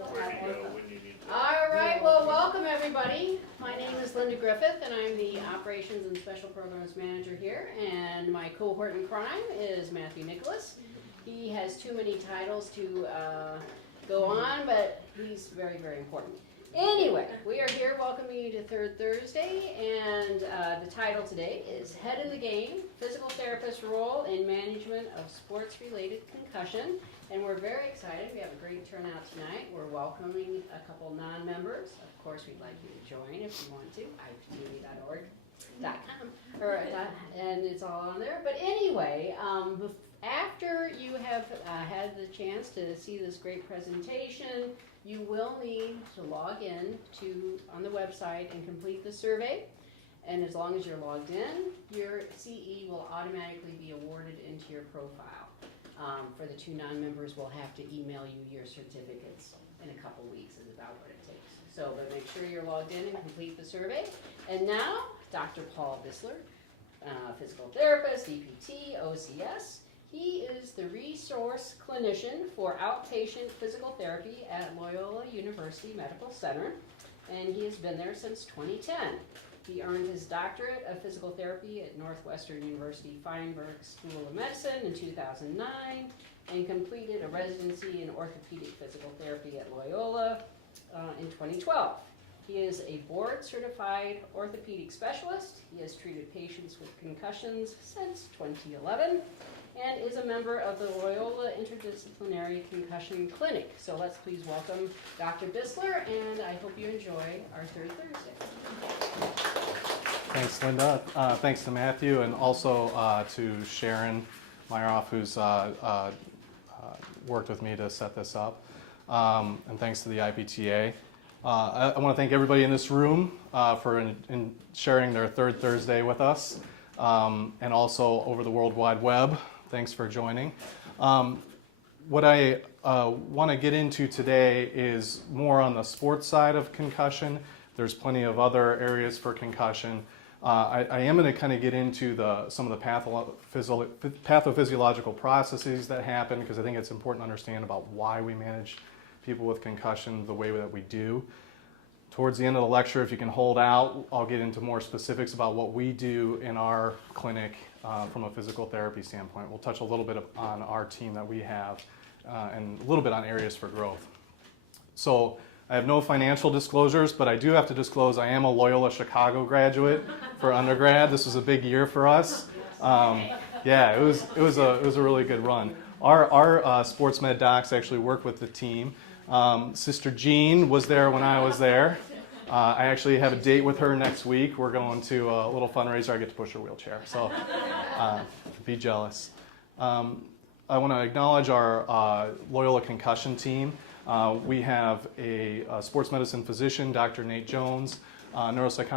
All right, well, welcome everybody. My name is Linda Griffith, and I'm the Operations and Special Programs Manager here. And my cohort in crime is Matthew Nicholas. He has too many titles to go on, but he's very, very important. Anyway, we are here welcoming you to Third Thursday, and the title today is Head in the Game, Physical Therapist Role in Management of Sports-Related Concussion. And we're very excited. We have a great turnout tonight. We're welcoming a couple non-members. Of course, we'd like you to join if you want to, iptv.org.com, and it's all on there. But anyway, after you have had the chance to see this great presentation, you will need to log in on the website and complete the survey. And as long as you're logged in, your CE will automatically be awarded into your profile. For the two non-members, we'll have to email you your certificates in a couple weeks is about what it takes. So, but make sure you're logged in and complete the survey. And now, Dr. Paul Bissler, physical therapist, EPT, OCS. He is the resource clinician for outpatient physical therapy at Loyola University Medical Center, and he has been there since 2010. He earned his doctorate of physical therapy at Northwestern University Feinberg School of Medicine in 2009 and completed a residency in orthopedic physical therapy at Loyola in 2012. He is a board-certified orthopedic specialist. He has treated patients with concussions since 2011 and is a member of the Loyola Interdisciplinary Concussion Clinic. So let's please welcome Dr. Bissler, and I hope you enjoy our Third Thursday. Thanks, Linda. Thanks to Matthew, and also to Sharon Meyerhoff, who's worked with me to set this up. And thanks to the IPTA. I want to thank everybody in this room for sharing their Third Thursday with us, and also over the World Wide Web. Thanks for joining. What I want to get into today is more on the sports side of concussion. There's plenty of other areas for concussion. I am going to kind of get into some of the pathophysiological processes that happen, because I think it's important to understand about why we manage people with concussion the way that we do. Towards the end of the lecture, if you can hold out, I'll get into more specifics about what we do in our clinic from a physical therapy standpoint. We'll touch a little bit on our team that we have and a little bit on areas for growth. So I have no financial disclosures, but I do have to disclose I am a Loyola Chicago graduate for undergrad. This was a big year for us. Yeah, it was a really good run. Our sports med docs actually work with the team. Sister Jean was there when I was there. I actually have a date with her next week. We're going to a little fundraiser. I get to push her wheelchair, so be jealous. I want to acknowledge our Loyola concussion team. We have a sports medicine physician, Dr. Nate Jones, neuropsych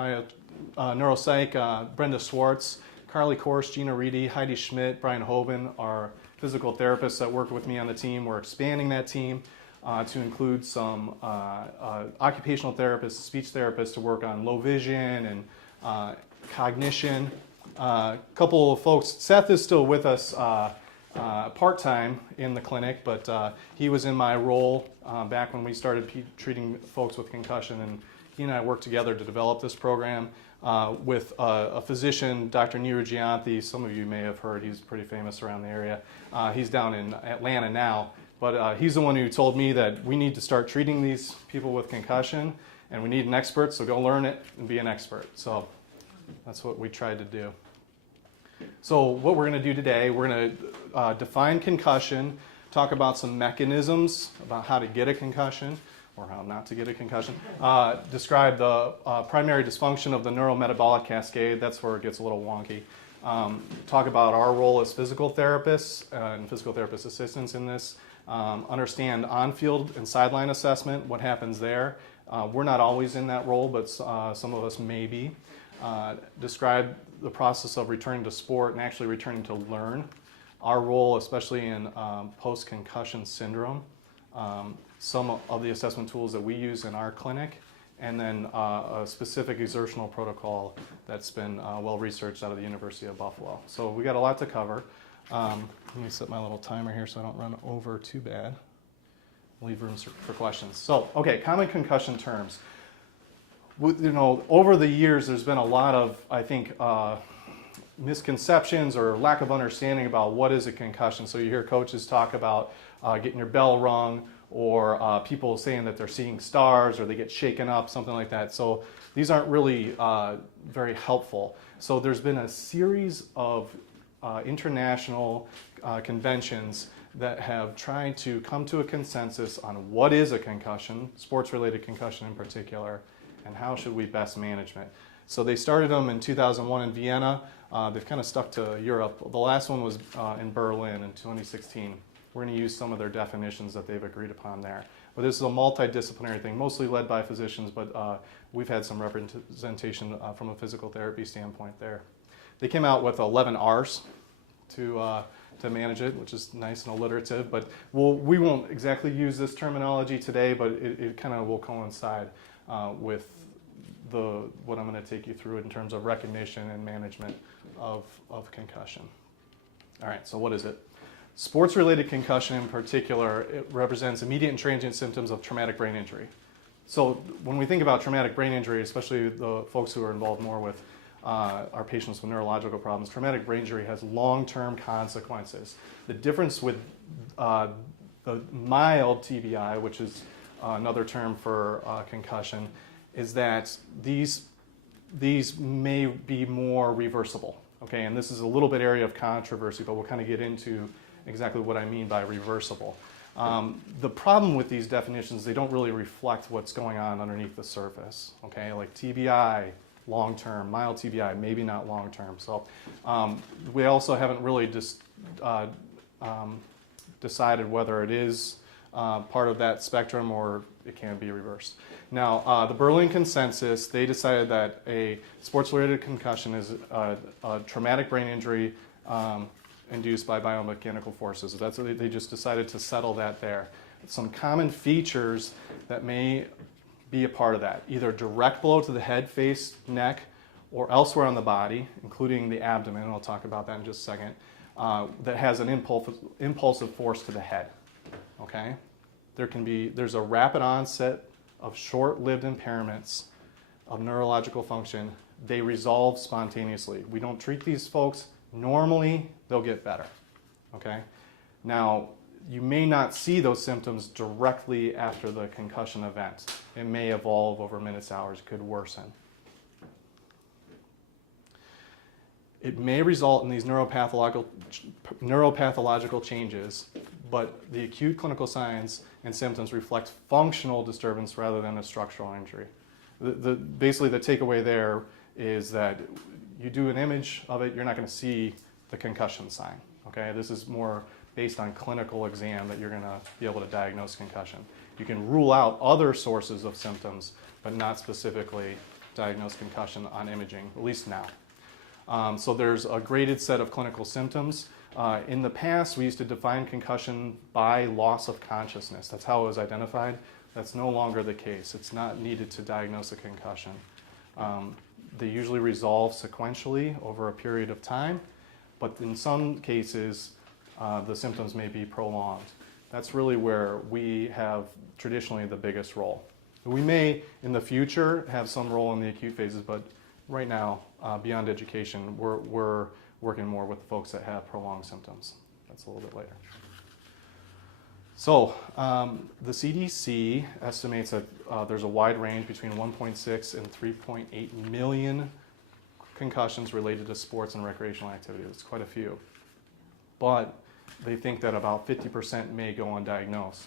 Brenda Swartz, Carly Korsh, Gina Reedy, Heidi Schmidt, Brian Hoban are physical therapists that work with me on the team. We're expanding that team to include some occupational therapists, speech therapists to work on low vision and cognition. A couple of folks, Seth is still with us part-time in the clinic, but he was in my role back when we started treating folks with concussion, and he and I worked together to develop this program with a physician, Dr. Neeraj Gianthi. Some of you may have heard, he's pretty famous around the area. He's down in Atlanta now, but he's the one who told me that we need to start treating these people with concussion, and we need an expert, so go learn it and be an expert. So that's what we tried to do. So what we're going to do today, we're going to define concussion, talk about some mechanisms about how to get a concussion, or how not to get a concussion, describe the primary dysfunction of the neurometabolic cascade. That's where it gets a little wonky. Talk about our role as physical therapists and physical therapist assistants in this. Understand on-field and sideline assessment, what happens there. We're not always in that role, but some of us may be. Describe the process of returning to sport and actually returning to learn. Our role, especially in post-concussion syndrome. Some of the assessment tools that we use in our clinic, and then a specific exertional protocol that's been well researched out of the University of Buffalo. So we got a lot to cover. Let me set my little timer here so I don't run over too bad. leave room for questions. So, okay, common concussion terms. Over the years, there's been a lot of, I think, misconceptions or lack of understanding about what is a concussion. So you hear coaches talk about getting your bell rung, or people saying that they're seeing stars, or they get shaken up, something like that. So these aren't really very helpful. So there's been a series of international conventions that have tried to come to a consensus on what is a concussion, sports-related concussion in particular, and how should we best manage it. So they started them in 2001 in Vienna. They've kind of stuck to Europe. The last one was in Berlin in 2016. We're going to use some of their definitions that they've agreed upon there. But this is a multidisciplinary thing, mostly led by physicians, but we've had some representation from a physical therapy standpoint there. They came out with 11 R's to manage it, which is nice and alliterative, but we won't exactly use this terminology today, but it kind of will coincide with what I'm going to take you through in terms of recognition and management of concussion. All right, so what is it? Sports-related concussion in particular, it represents immediate and transient symptoms of traumatic brain injury. So when we think about traumatic brain injury, especially the folks who are involved more with our patients with neurological problems, traumatic brain injury has long-term consequences. The difference with the mild TBI, which is another term for concussion, is that these may be more reversible. Okay, and this is a little bit area of controversy, but we'll kind of get into exactly what I mean by reversible. The problem with these definitions, they don't really reflect what's going on underneath the surface. Okay, like TBI, long-term, mild TBI, maybe not long-term. So we also haven't really decided whether it is part of that spectrum or it can be reversed. Now, the Berlin Consensus, they decided that a sports-related concussion is a traumatic brain injury induced by biomechanical forces. That's what they just decided to settle that there. Some common features that may be a part of that, either direct blow to the head, face, neck, or elsewhere on the body, including the abdomen, and I'll talk about that in just a second, that has an impulsive force to the head. Okay? There's a rapid onset of short-lived impairments of neurological function. They resolve spontaneously. We don't treat these folks. Normally, they'll get better. Okay? Now, you may not see those symptoms directly after the concussion event. It may evolve over minutes, hours, it could worsen. It may result in these neuropathological changes, but the acute clinical signs and symptoms reflect functional disturbance rather than a structural injury. Basically, the takeaway there is that you do an image of it, you're not going to see the concussion sign. Okay, this is more based on clinical exam that you're going to be able to diagnose concussion. You can rule out other sources of symptoms, but not specifically diagnose concussion on imaging, at least now. So there's a graded set of clinical symptoms. In the past, we used to define concussion by loss of consciousness. That's how it was identified. That's no longer the case. It's not needed to diagnose a concussion. They usually resolve sequentially over a period of time, but in some cases, the symptoms may be prolonged. That's really where we have traditionally the biggest role. We may, in the future, have some role in the acute phases, but right now, beyond education, we're working more with folks that have prolonged symptoms. That's a little bit later. So the CDC estimates that there's a wide range between 1.6 and 3.8 million concussions related to sports and recreational activity. That's quite a few. But they think that about 50% may go undiagnosed.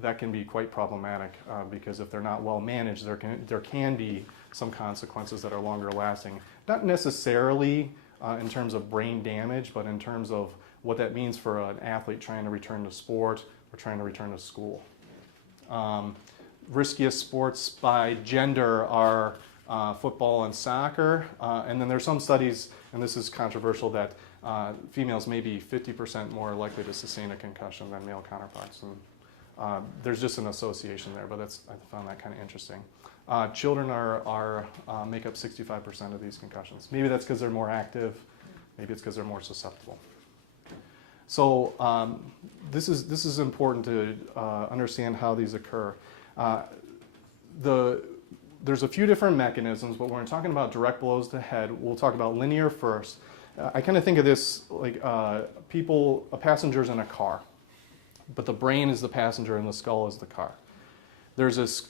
That can be quite problematic because if they're not well managed, there can be some consequences that are longer lasting. Not necessarily in terms of brain damage, but in terms of what that means for an athlete trying to return to sport or trying to return to school. Riskiest sports by gender are football and soccer. And then there's some studies, and this is controversial, that females may be 50% more likely to sustain a concussion than male counterparts. And there's just an association there, but I found that kind of interesting. Children make up 65% of these concussions. Maybe that's because they're more active. Maybe it's because they're more susceptible. So this is important to understand how these occur. There's a few different mechanisms, but when we're talking about direct blows to head, we'll talk about linear first. I kind of think of this like passengers in a car, but the brain is the passenger and the skull is the car. There's this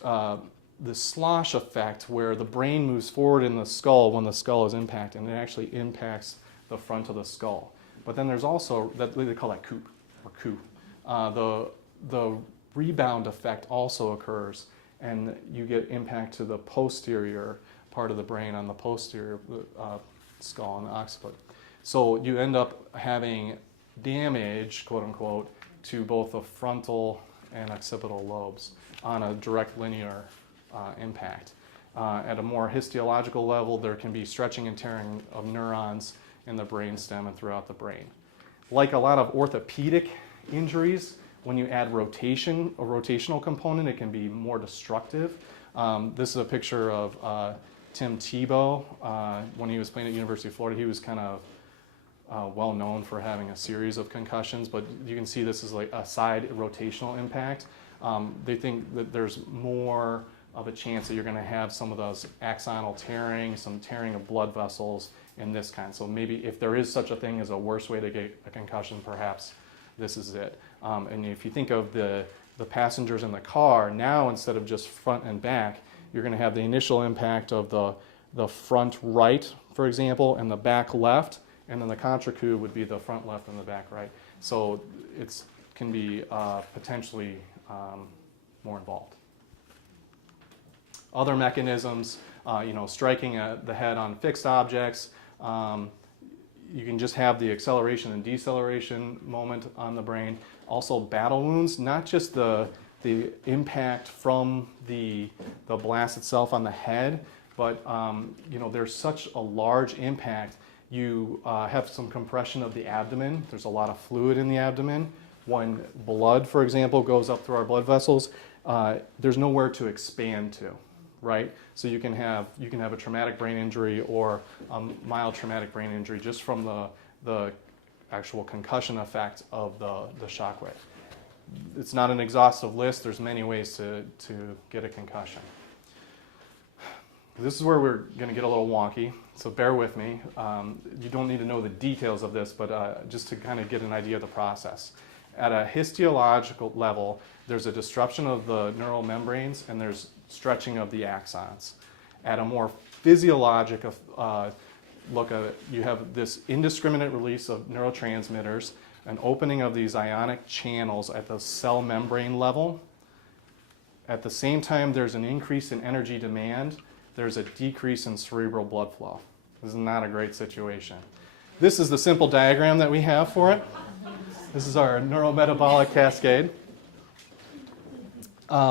slosh effect where the brain moves forward in the skull when the skull is impacted, and it actually impacts the front of the skull. But then there's also, they call that coup, or coup. The rebound effect also occurs, and you get impact to the posterior part of the brain on the posterior skull and the occiput. So you end up having damage, quote unquote, to both the frontal and occipital lobes on a direct linear impact. At a more histological level, there can be stretching and tearing of neurons in the brainstem and throughout the brain. Like a lot of orthopedic injuries, when you add rotation, a rotational component, it can be more destructive. This is a picture of Tim Tebow. When he was playing at University of Florida, he was kind of well known for having a series of concussions, but you can see this is like a side rotational impact. They think that there's more of a chance that you're going to have some of those axonal tearing, some tearing of blood vessels in this kind. So maybe if there is such a thing as a worse way to get a concussion, perhaps this is it. And if you think of the passengers in the car, now instead of just front and back, you're going to have the initial impact of the front right, for example, and the back left, and then the contra coup would be the front left and the back right. So it can be potentially more involved. Other mechanisms, striking the head on fixed objects. You can just have the acceleration and deceleration moment on the brain. Also battle wounds, not just the impact from the blast itself on the head, but there's such a large impact. You have some compression of the abdomen. There's a lot of fluid in the abdomen. When blood, for example, goes up through our blood vessels, there's nowhere to expand to, right? So you can have a traumatic brain injury or a mild traumatic brain injury just from the actual concussion effect of the shock wave. It's not an exhaustive list. There's many ways to get a concussion. This is where we're going to get a little wonky, so bear with me. You don't need to know the details of this, but just to kind of get an idea of the process. At a histological level, there's a disruption of the neural membranes and there's stretching of the axons. At a more physiologic look at it, you have this indiscriminate release of neurotransmitters, an opening of these ionic channels at the cell membrane level. At the same time, there's an increase in energy demand. There's a decrease in cerebral blood flow. This is not a great situation. This is the simple diagram that we have for it. This is our neurometabolic cascade. I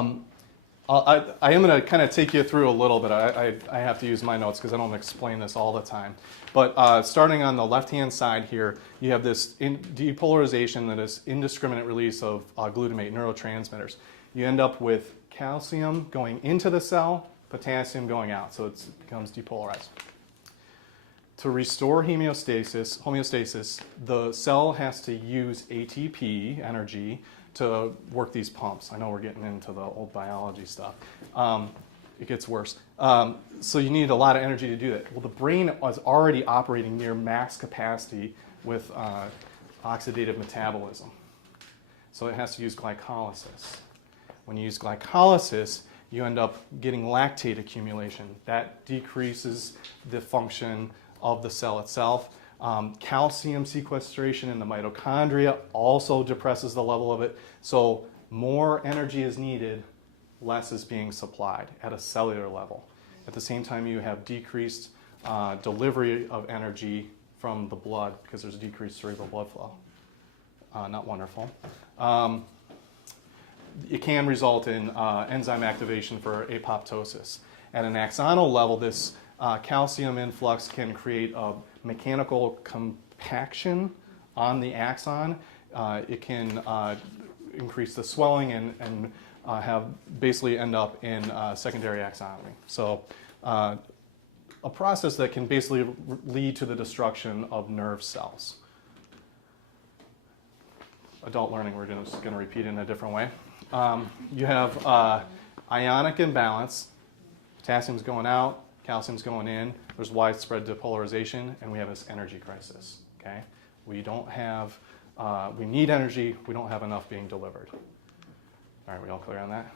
am going to kind of take you through a little bit. I have to use my notes because I don't explain this all the time. But starting on the left-hand side here, you have this depolarization, that is indiscriminate release of glutamate neurotransmitters. You end up with calcium going into the cell, potassium going out, so it becomes depolarized. To restore homeostasis, the cell has to use ATP, energy, to work these pumps. I know we're getting into the old biology stuff. It gets worse. So you need a lot of energy to do that. Well, the brain is already operating near max capacity with oxidative metabolism. So it has to use glycolysis. When you use glycolysis, you end up getting lactate accumulation. That decreases the function of the cell itself. Calcium sequestration in the mitochondria also depresses the level of it. So more energy is needed, less is being supplied at a cellular level. At the same time, you have decreased delivery of energy from the blood because there's decreased cerebral blood flow. Not wonderful. It can result in enzyme activation for apoptosis. At an axonal level, this calcium influx can create a mechanical compaction on the axon. It can increase the swelling and basically end up in secondary axonomy. So a process that can basically lead to the destruction of nerve cells. adult learning, we're just going to repeat it in a different way. You have ionic imbalance. Potassium's going out, calcium's going in. There's widespread depolarization, and we have this energy crisis. Okay, we don't have. We need energy. We don't have enough being delivered. All right, we all clear on that?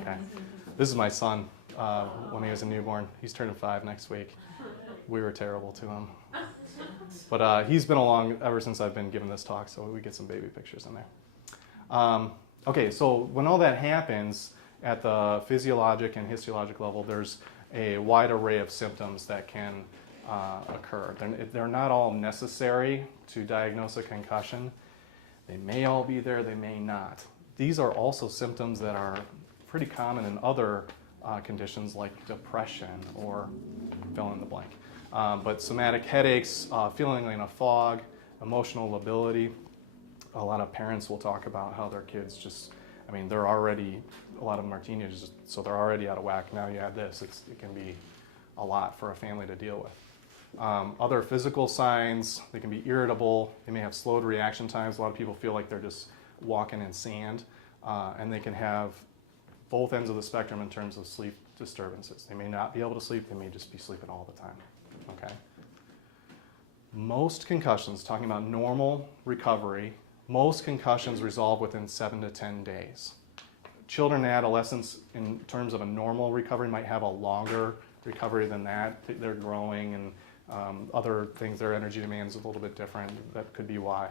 Okay. This is my son when he was a newborn. He's turning 5 next week. We were terrible to him. But he's been along ever since I've been giving this talk, so we get some baby pictures in there. Okay, so when all that happens at the physiologic and histologic level, there's a wide array of symptoms that can occur. They're not all necessary to diagnose a concussion. They may all be there, they may not. These are also symptoms that are pretty common in other conditions like depression or fill in the blank. But somatic headaches, feeling in a fog, emotional lability. A lot of parents will talk about how their kids they're already, a lot of them are teenagers, so they're already out of whack. Now you add this, it can be a lot for a family to deal with. Other physical signs, they can be irritable, they may have slowed reaction times. A lot of people feel like they're just walking in sand, and they can have both ends of the spectrum in terms of sleep disturbances. They may not be able to sleep, they may just be sleeping all the time. Okay. Most concussions, talking about normal recovery, most concussions resolve within 7 to 10 days. Children and adolescents, in terms of a normal recovery, might have a longer recovery than that. They're growing and other things, their energy demand is a little bit different. That could be why.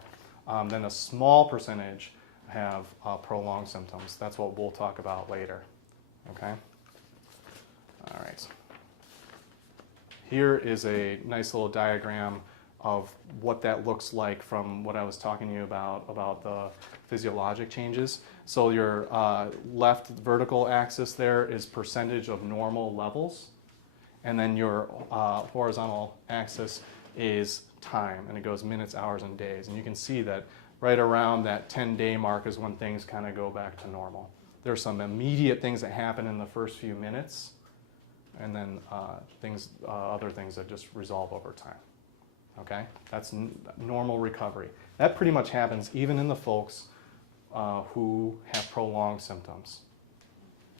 Then a small percentage have prolonged symptoms. That's what we'll talk about later. Okay? All right. Here is a nice little diagram of what that looks like from what I was talking to you about the physiologic changes. So your left vertical axis there is percentage of normal levels, and then your horizontal axis is time, and it goes minutes, hours, and days. And you can see that right around that 10-day mark is when things kind of go back to normal. There's some immediate things that happen in the first few minutes, and then other things that just resolve over time. Okay, that's normal recovery. That pretty much happens even in the folks who have prolonged symptoms.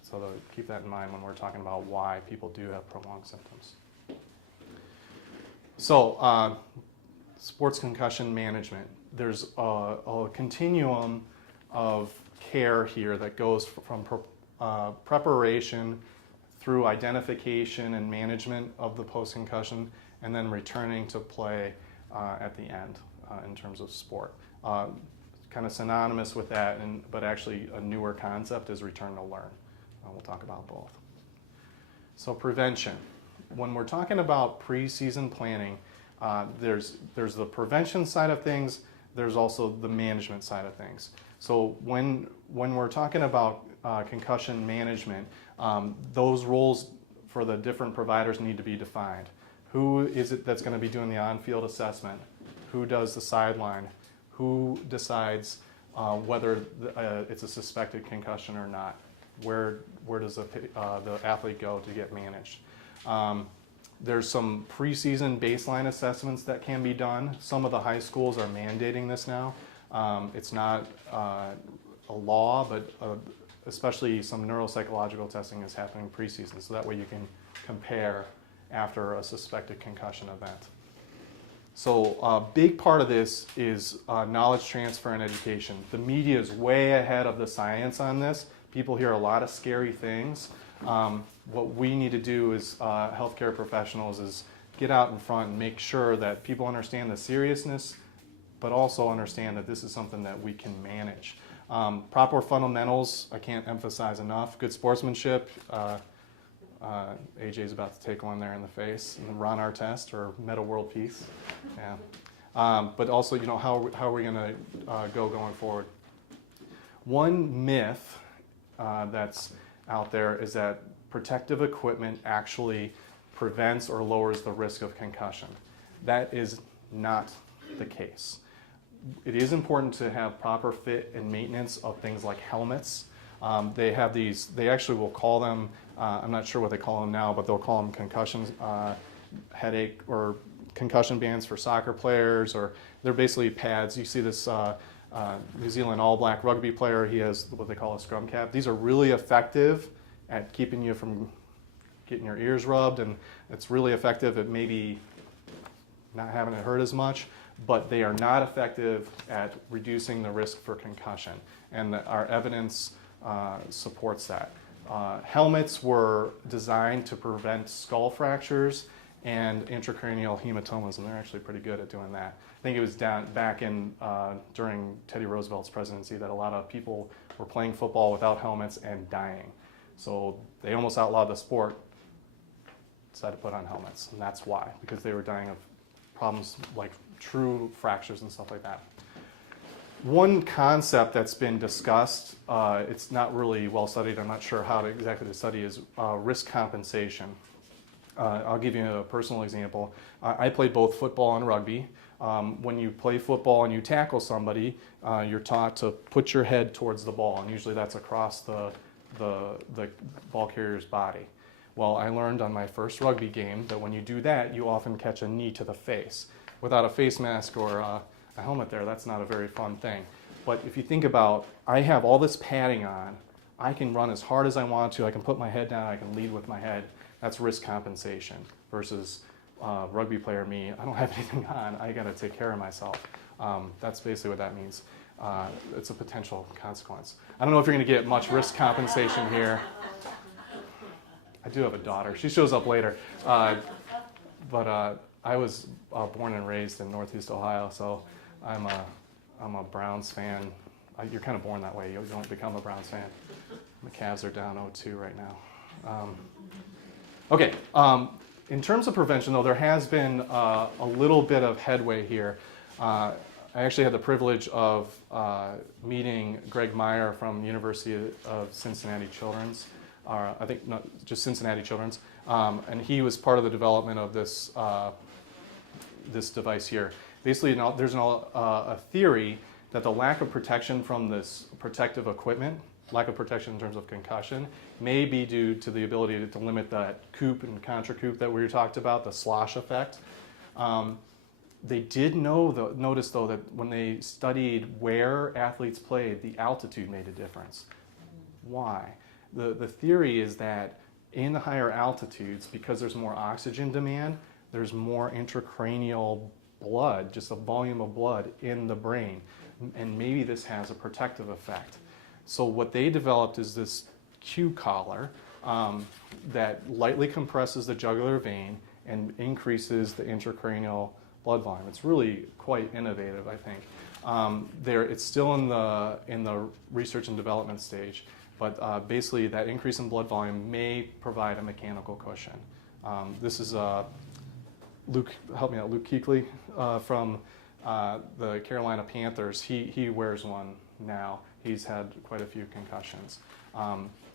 So keep that in mind when we're talking about why people do have prolonged symptoms. So sports concussion management. There's a continuum of care here that goes from preparation through identification and management of the post-concussion, and then returning to play at the end in terms of sport. Kind of synonymous with that, but actually a newer concept is return to learn. We'll talk about both. So prevention. When we're talking about pre-season planning, there's the prevention side of things, there's also the management side of things. So when we're talking about concussion management, those roles for the different providers need to be defined. Who is it that's going to be doing the on-field assessment? Who does the sideline? Who decides whether it's a suspected concussion or not? Where does the athlete go to get managed? There's some preseason baseline assessments that can be done. Some of the high schools are mandating this now. It's not a law, but especially some neuropsychological testing is happening preseason, so that way you can compare after a suspected concussion event. So a big part of this is knowledge transfer and education. The media is way ahead of the science on this. People hear a lot of scary things. What we need to do as healthcare professionals is get out in front and make sure that people understand the seriousness, but also understand that this is something that we can manage. Proper fundamentals, I can't emphasize enough. Good sportsmanship. AJ's about to take one there in the face, and run our test or Meta World Peace. Yeah. But also, how are we going to go going forward? One myth that's out there is that protective equipment actually prevents or lowers the risk of concussion. That is not the case. It is important to have proper fit and maintenance of things like helmets. They have these, they actually will call them, I'm not sure what they call them now, but they'll call them concussion headache or concussion bands for soccer players, or they're basically pads. You see this New Zealand All Black rugby player. He has what they call a scrum cap. These are really effective at keeping you from getting your ears rubbed, and it's really effective at maybe not having it hurt as much, but they are not effective at reducing the risk for concussion, and our evidence supports that. Helmets were designed to prevent skull fractures and intracranial hematomas, and they're actually pretty good at doing that. I think it was back in during Teddy Roosevelt's presidency that a lot of people were playing football without helmets and dying. So they almost outlawed the sport, decided to put on helmets, and that's why, because they were dying of problems like true fractures and stuff like that. One concept that's been discussed, it's not really well studied, I'm not sure how exactly to study, is risk compensation. I'll give you a personal example. I played both football and rugby. When you play football and you tackle somebody, you're taught to put your head towards the ball, and usually that's across the ball carrier's body. Well, I learned on my first rugby game that when you do that, you often catch a knee to the face. Without a face mask or a helmet there, that's not a very fun thing. But if you think about, I have all this padding on, I can run as hard as I want to, I can put my head down, I can lead with my head. That's risk compensation versus rugby player me, I don't have anything on, I gotta take care of myself. That's basically what that means. It's a potential consequence. I don't know if you're gonna get much risk compensation here. I do have a daughter, she shows up later. But I was born and raised in Northeast Ohio, so I'm a Browns fan. You're kind of born that way, you don't become a Browns fan. The Cavs are down 0-2 right now. Okay, in terms of prevention though, there has been a little bit of headway here. I actually had the privilege of meeting Greg Meyer from University of Cincinnati Children's, I think not just Cincinnati Children's, and he was part of the development of this this device here. Basically, there's a theory that the lack of protection from this protective equipment, lack of protection in terms of concussion, may be due to the ability to limit that coupe and contra coupe that we talked about, the slosh effect. They did notice though that when they studied where athletes played, the altitude made a difference. Why? The theory is that in the higher altitudes, because there's more oxygen demand, there's more intracranial blood, just a volume of blood in the brain, and maybe this has a protective effect. So what they developed is this Q collar that lightly compresses the jugular vein and increases the intracranial blood volume. It's really quite innovative, I think. It's still in the research and development stage, but basically that increase in blood volume may provide a mechanical cushion. This is Luke, help me out, Luke Kuechly from the Carolina Panthers. He wears one now. He's had quite a few concussions.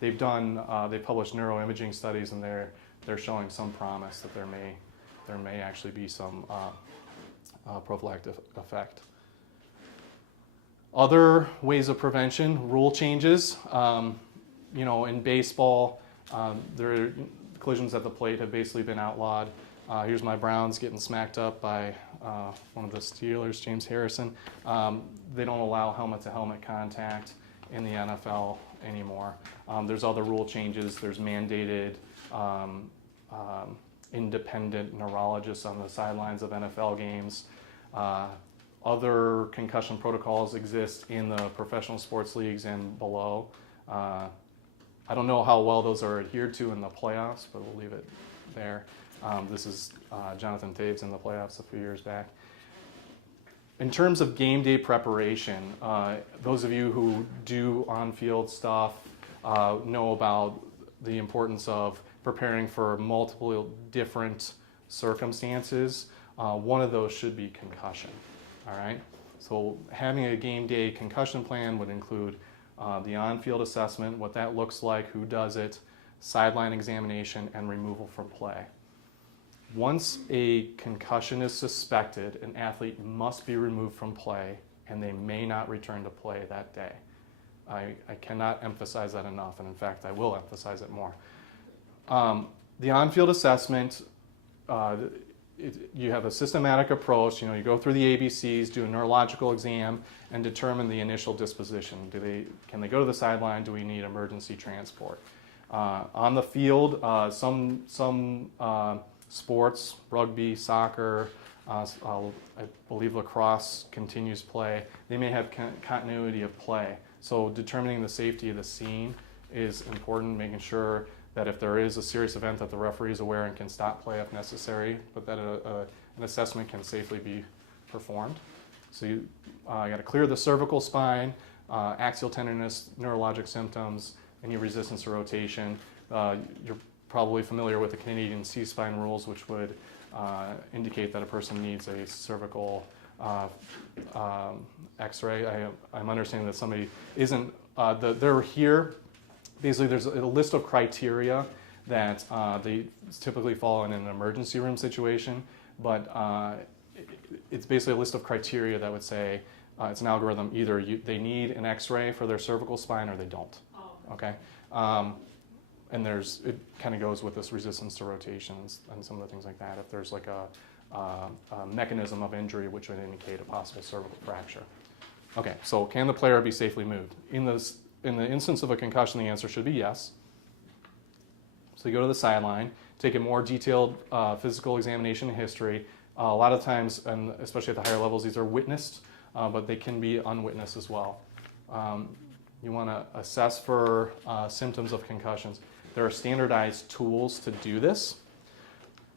They've published neuroimaging studies, and they're showing some promise that there may actually be some prophylactic effect. Other ways of prevention, rule changes. In baseball, collisions at the plate have basically been outlawed. Here's my Browns getting smacked up by one of the Steelers, James Harrison. They don't allow helmet-to-helmet contact in the NFL anymore. There's other rule changes. There's mandated independent neurologists on the sidelines of NFL games. Other concussion protocols exist in the professional sports leagues and below. I don't know how well those are adhered to in the playoffs, but we'll leave it there. This is Jonathan Taves in the playoffs a few years back. In terms of game day preparation, those of you who do on-field stuff know about the importance of preparing for multiple different circumstances. One of those should be concussion. All right. So having a game day concussion plan would include the on-field assessment, what that looks like, who does it, sideline examination, and removal from play. Once a concussion is suspected, an athlete must be removed from play, and they may not return to play that day. I cannot emphasize that enough, and in fact, I will emphasize it more. The on-field assessment you have a systematic approach. You go through the ABCs, do a neurological exam, and determine the initial disposition. Can they go to the sideline? Do we need emergency transport? On the field, some sports, rugby, soccer, I believe lacrosse continues play. They may have continuity of play. So determining the safety of the scene is important, making sure that if there is a serious event that the referee is aware and can stop play if necessary, but that an assessment can safely be performed. So you got to clear the cervical spine, axial tenderness, neurologic symptoms, any resistance to rotation. You're probably familiar with the Canadian C-spine rules, which would indicate that a person needs a cervical x-ray. I'm understanding that somebody isn't, they're here. Basically, there's a list of criteria that they typically fall in an emergency room situation, but it's basically a list of criteria that would say, it's an algorithm, either they need an x-ray for their cervical spine or they don't. Oh. Okay? And it kind of goes with this resistance to rotations and some of the things like that. If there's like a mechanism of injury which would indicate a possible cervical fracture. Okay, so can the player be safely moved? In the instance of a concussion, the answer should be yes. So you go to the sideline, take a more detailed physical examination history. A lot of times, and especially at the higher levels, these are witnessed, but they can be unwitnessed as well. You want to assess for symptoms of concussions. There are standardized tools to do this.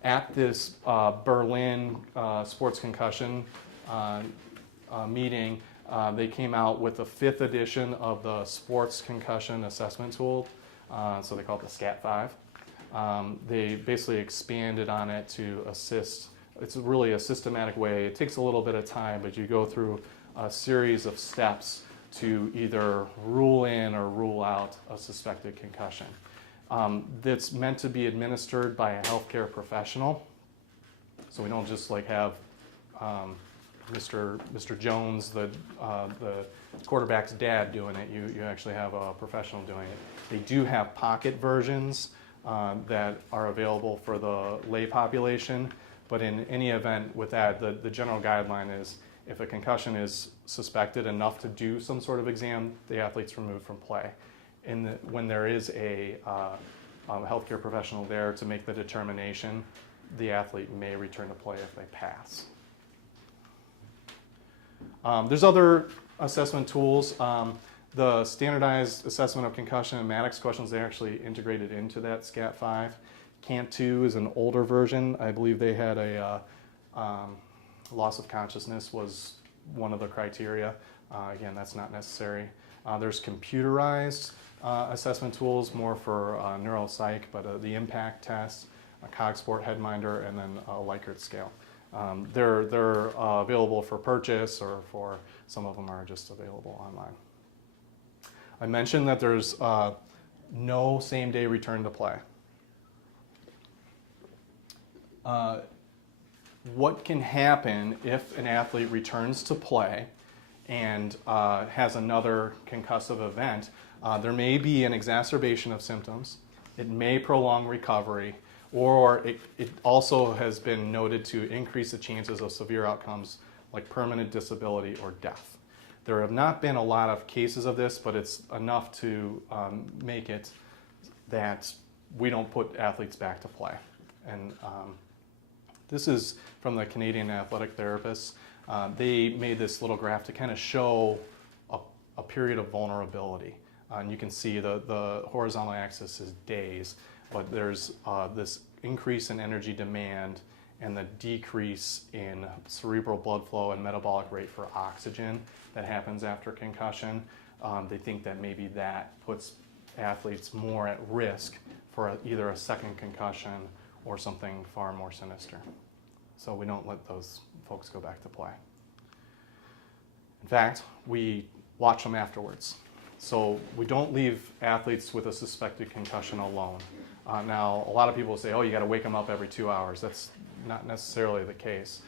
At this Berlin sports concussion meeting, they came out with the 5th edition of the sports concussion assessment tool, so they call it the SCAT-5. They basically expanded on it to assist. It's really a systematic way. It takes a little bit of time, but you go through a series of steps to either rule in or rule out a suspected concussion. That's meant to be administered by a healthcare professional. So we don't just like have Mr. Jones, the quarterback's dad, doing it. You actually have a professional doing it. They do have pocket versions that are available for the lay population, but in any event with that, the general guideline is if a concussion is suspected enough to do some sort of exam, the athlete's removed from play. When there is a healthcare professional there to make the determination, the athlete may return to play if they pass. There's other assessment tools. The standardized assessment of concussion and Maddox questions, they're actually integrated into that SCAT-5. CANT-2 is an older version. I believe they had a loss of consciousness was one of the criteria. Again, that's not necessary. There's computerized assessment tools, more for neuropsych, but the impact test, a Cogsport headminder, and then a Likert scale. They're available for purchase, or for some of them are just available online. I mentioned that there's no same-day return to play. What can happen if an athlete returns to play and has another concussive event? There may be an exacerbation of symptoms. It may prolong recovery, or it also has been noted to increase the chances of severe outcomes like permanent disability or death. There have not been a lot of cases of this, but it's enough to make it that we don't put athletes back to play. And this is from the Canadian Athletic Therapists. They made this little graph to kind of show a period of vulnerability. And you can see the horizontal axis is days, but there's this increase in energy demand and the decrease in cerebral blood flow and metabolic rate for oxygen that happens after concussion. They think that maybe that puts athletes more at risk for either a second concussion or something far more sinister. So we don't let those folks go back to play. In fact, we watch them afterwards. So we don't leave athletes with a suspected concussion alone. Now, a lot of people say, oh, you got to wake them up every 2 hours. That's not necessarily the case.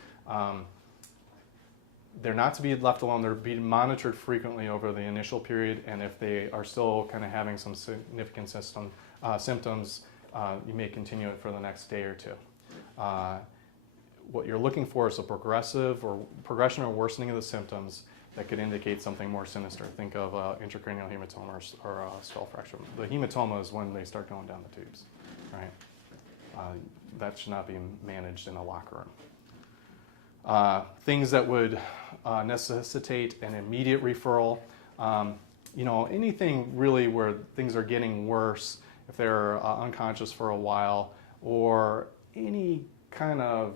They're not to be left alone. They're being monitored frequently over the initial period, and if they are still kind of having some significant symptoms, you may continue it for the next day or two. what you're looking for is a progression or worsening of the symptoms that could indicate something more sinister. Think of intracranial hematoma or skull fracture. The hematoma is when they start going down the tubes, right? That should not be managed in a locker room. Things that would necessitate an immediate referral, anything really where things are getting worse, if they're unconscious for a while, or any kind of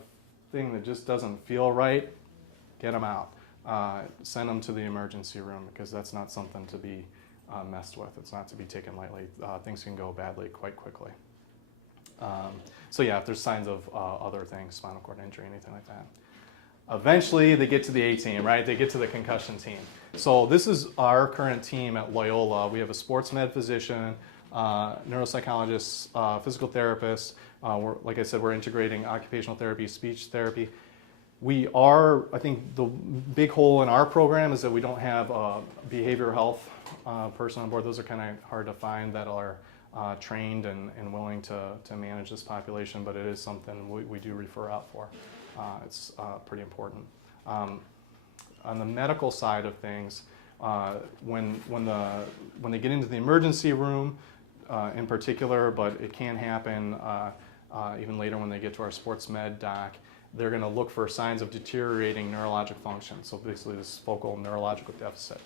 thing that just doesn't feel right, get them out. Send them to the emergency room, because that's not something to be messed with. It's not to be taken lightly. Things can go badly quite quickly. So yeah, if there's signs of other things, spinal cord injury, anything like that. Eventually they get to the A team, right? They get to the concussion team. So this is our current team at Loyola. We have a sports med physician, neuropsychologist, physical therapist. Like I said, we're integrating occupational therapy, speech therapy. I think the big hole in our program is that we don't have a behavioral health person on board. Those are kind of hard to find that are trained and willing to manage this population, but it is something we do refer out for. It's pretty important. On the medical side of things, when they get into the emergency room in particular, but it can happen even later when they get to our sports med doc, they're going to look for signs of deteriorating neurologic function, so basically this focal neurological deficit.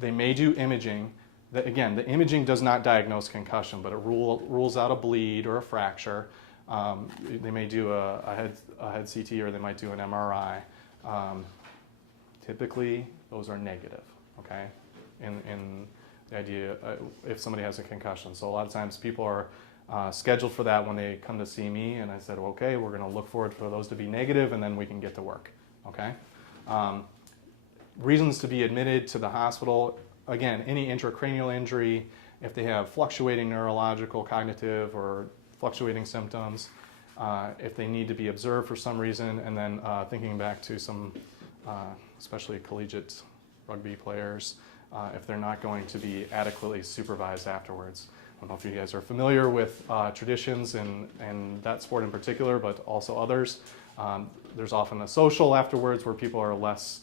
They may do imaging. Again, the imaging does not diagnose concussion, but it rules out a bleed or a fracture. They may do a head CT, or they might do an MRI. Typically, those are negative, okay, in the idea if somebody has a concussion. So a lot of times people are scheduled for that when they come to see me, and I said, well, okay, we're going to look forward for those to be negative, and then we can get to work, okay? Reasons to be admitted to the hospital, again, any intracranial injury, if they have fluctuating neurological, cognitive, or fluctuating symptoms, if they need to be observed for some reason, and then thinking back to some, especially collegiate rugby players, if they're not going to be adequately supervised afterwards. I don't know if you guys are familiar with traditions and that sport in particular, but also others. There's often a social afterwards where people are less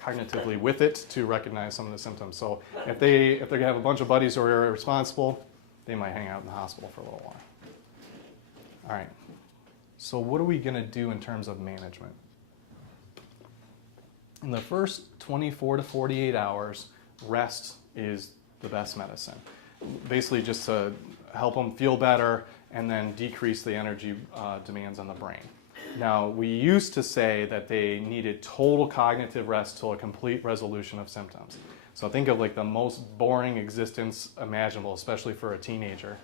cognitively with it to recognize some of the symptoms. So if they have a bunch of buddies who are irresponsible, they might hang out in the hospital for a little while. All right. So what are we going to do in terms of management? In the first 24 to 48 hours, rest is the best medicine. Basically just to help them feel better and then decrease the energy demands on the brain. Now, we used to say that they needed total cognitive rest till a complete resolution of symptoms. So think of like the most boring existence imaginable, especially for a teenager.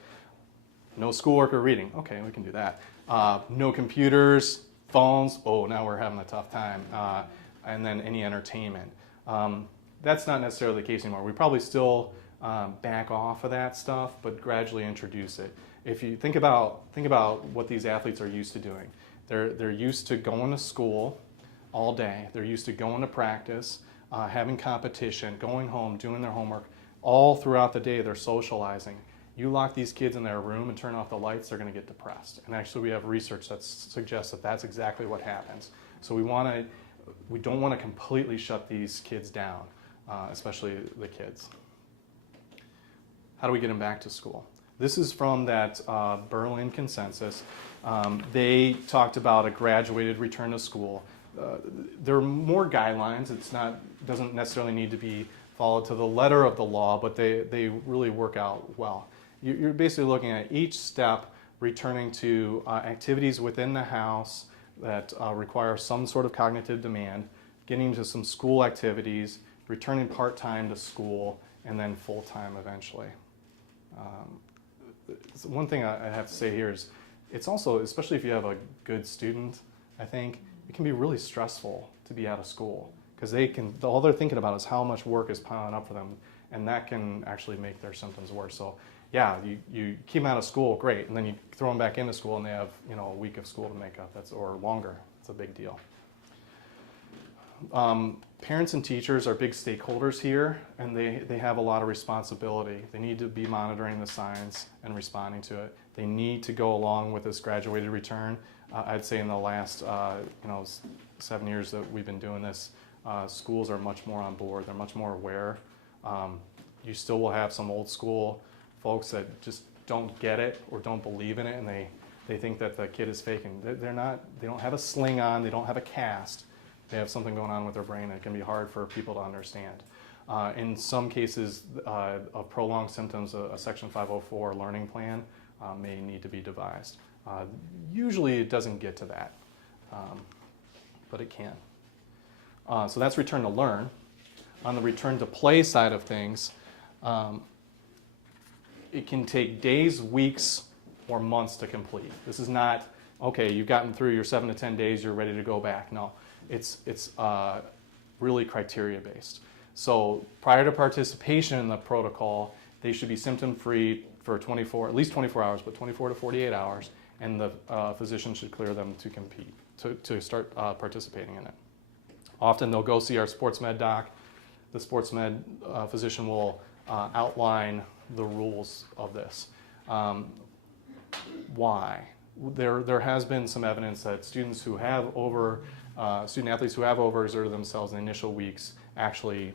No schoolwork or reading. Okay, we can do that. No computers, phones. Oh, now we're having a tough time. And then any entertainment. That's not necessarily the case anymore. We probably still back off of that stuff, but gradually introduce it. If you think about what these athletes are used to doing. They're used to going to school all day. They're used to going to practice, having competition, going home, doing their homework. All throughout the day, they're socializing. You lock these kids in their room and turn off the lights, they're going to get depressed. And actually, we have research that suggests that that's exactly what happens. So we don't want to completely shut these kids down, especially the kids. How do we get them back to school? This is from that Berlin consensus. They talked about a graduated return to school. There are more guidelines. Doesn't necessarily need to be followed to the letter of the law, but they really work out well. You're basically looking at each step returning to activities within the house that require some sort of cognitive demand, getting to some school activities, returning part-time to school, and then full-time eventually. One thing I have to say here is it's also, especially if you have a good student, I think, it can be really stressful to be out of school because all they're thinking about is how much work is piling up for them, and that can actually make their symptoms worse. So yeah, you keep them out of school, great, and then you throw them back into school and they have a week of school to make up, or longer. It's a big deal. Parents and teachers are big stakeholders here, and they have a lot of responsibility. They need to be monitoring the signs and responding to it. They need to go along with this graduated return. I'd say in the last 7 years that we've been doing this, schools are much more on board. They're much more aware. You still will have some old school folks that just don't get it or don't believe in it, and they think that the kid is faking. They're not. They don't have a sling on. They don't have a cast. They have something going on with their brain that can be hard for people to understand. In some cases of prolonged symptoms, a Section 504 learning plan may need to be devised. Usually it doesn't get to that, but it can. So that's return to learn. On the return to play side of things, it can take days, weeks, or months to complete. This is not, okay, you've gotten through your 7 to 10 days, you're ready to go back. No, it's really criteria based. So prior to participation in the protocol, they should be symptom-free for at least 24 hours, but 24 to 48 hours, and the physician should clear them to compete, to start participating in it. Often they'll go see our sports med doc. The sports med physician will outline the rules of this. Why? There has been some evidence that student athletes who have overexerted themselves in the initial weeks actually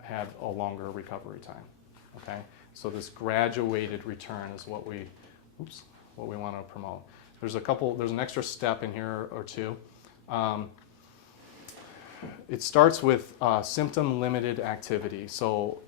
had a longer recovery time. Okay, so this graduated return is what we want to promote. There's an extra step in here or two. It starts with symptom-limited activity. So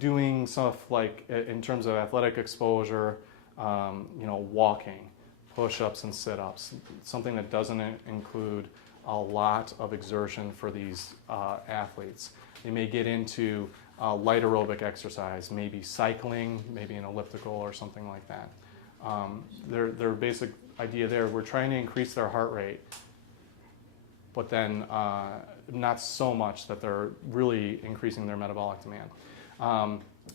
doing stuff like, in terms of athletic exposure, walking, push-ups and sit-ups, something that doesn't include a lot of exertion for these athletes. They may get into light aerobic exercise, maybe cycling, maybe an elliptical or something like that. Their basic idea there, we're trying to increase their heart rate, but then not so much that they're really increasing their metabolic demand.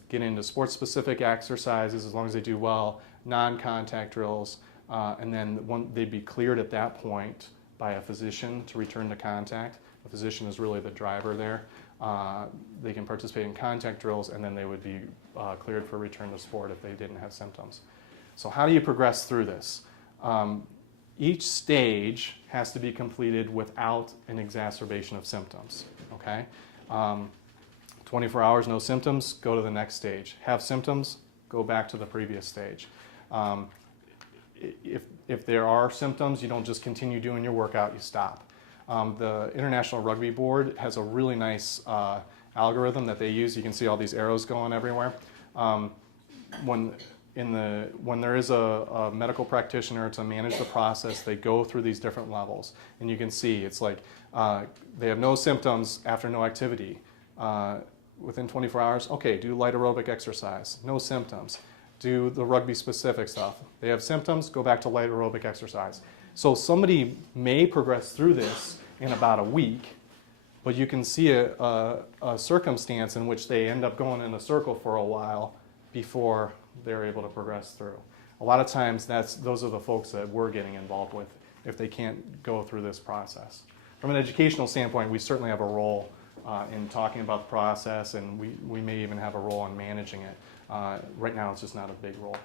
Get into sports-specific exercises as long as they do well, non-contact drills, and then they'd be cleared at that point by a physician to return to contact. The physician is really the driver there. They can participate in contact drills, and then they would be cleared for return to sport if they didn't have symptoms. So how do you progress through this? Each stage has to be completed without an exacerbation of symptoms, okay? 24 hours, no symptoms, go to the next stage. Have symptoms, go back to the previous stage. If there are symptoms, you don't just continue doing your workout, you stop. The International Rugby Board has a really nice algorithm that they use. You can see all these arrows going everywhere. When there is a medical practitioner to manage the process, they go through these different levels. And you can see it's like they have no symptoms after no activity. Within 24 hours, okay, do light aerobic exercise, no symptoms. Do the rugby specific stuff. They have symptoms, go back to light aerobic exercise. So somebody may progress through this in about a week, but you can see a circumstance in which they end up going in a circle for a while before they're able to progress through. A lot of times those are the folks that we're getting involved with if they can't go through this process. From an educational standpoint, we certainly have a role in talking about the process, and we may even have a role in managing it. Right now it's just not a big role.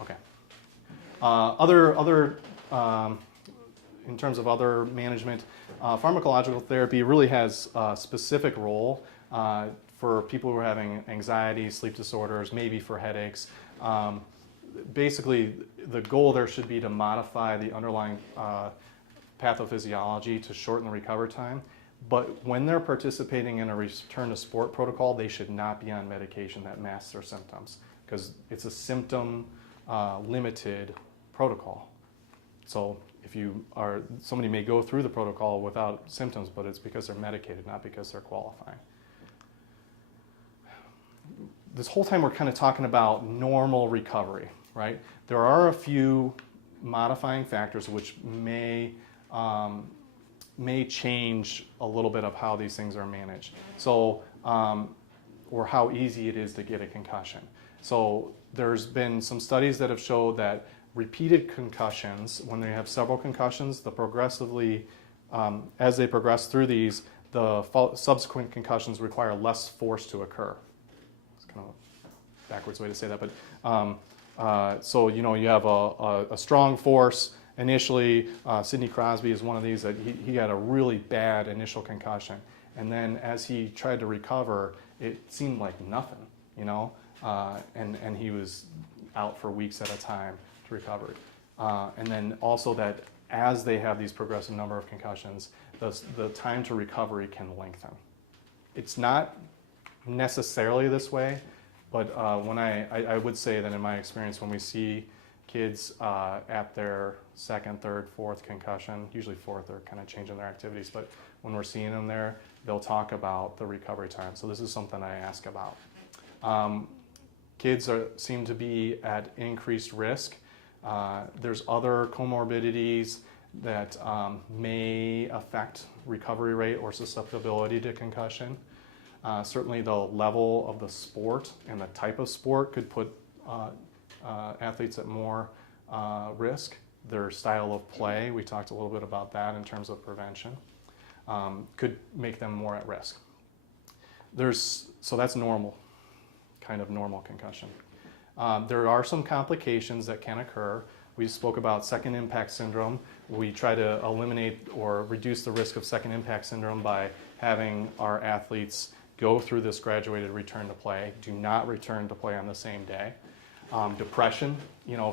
Okay. In terms of other management, pharmacological therapy really has a specific role for people who are having anxiety, sleep disorders, maybe for headaches. Basically, the goal there should be to modify the underlying pathophysiology to shorten the recovery time. But when they're participating in a return to sport protocol, they should not be on medication that masks their symptoms, because it's a symptom limited protocol. So somebody may go through the protocol without symptoms, but it's because they're medicated, not because they're qualifying. This whole time we're kind of talking about normal recovery, right? There are a few modifying factors which may change a little bit of how these things are managed. So, or how easy it is to get a concussion. So there's been some studies that have showed that repeated concussions, when they have several concussions, the progressively as they progress through these, the subsequent concussions require less force to occur. It's kind of a backwards way to say that, but so you have a strong force initially. Sidney Crosby is one of these that he had a really bad initial concussion, and then as he tried to recover, it seemed like nothing, and he was out for weeks at a time to recover. And then also that as they have these progressive number of concussions, the time to recovery can lengthen. It's not necessarily this way, but when I would say that in my experience, when we see kids at their second, third, fourth concussion, usually fourth, they're kind of changing their activities, but when we're seeing them there, they'll talk about the recovery time. So this is something I ask about. Kids seem to be at increased risk. There's other comorbidities that may affect recovery rate or susceptibility to concussion. Certainly the level of the sport and the type of sport could put athletes at more risk. Their style of play, we talked a little bit about that in terms of prevention, could make them more at risk. So that's normal, kind of normal concussion. There are some complications that can occur. We spoke about second impact syndrome. We try to eliminate or reduce the risk of second impact syndrome by having our athletes go through this graduated return to play, do not return to play on the same day. Depression,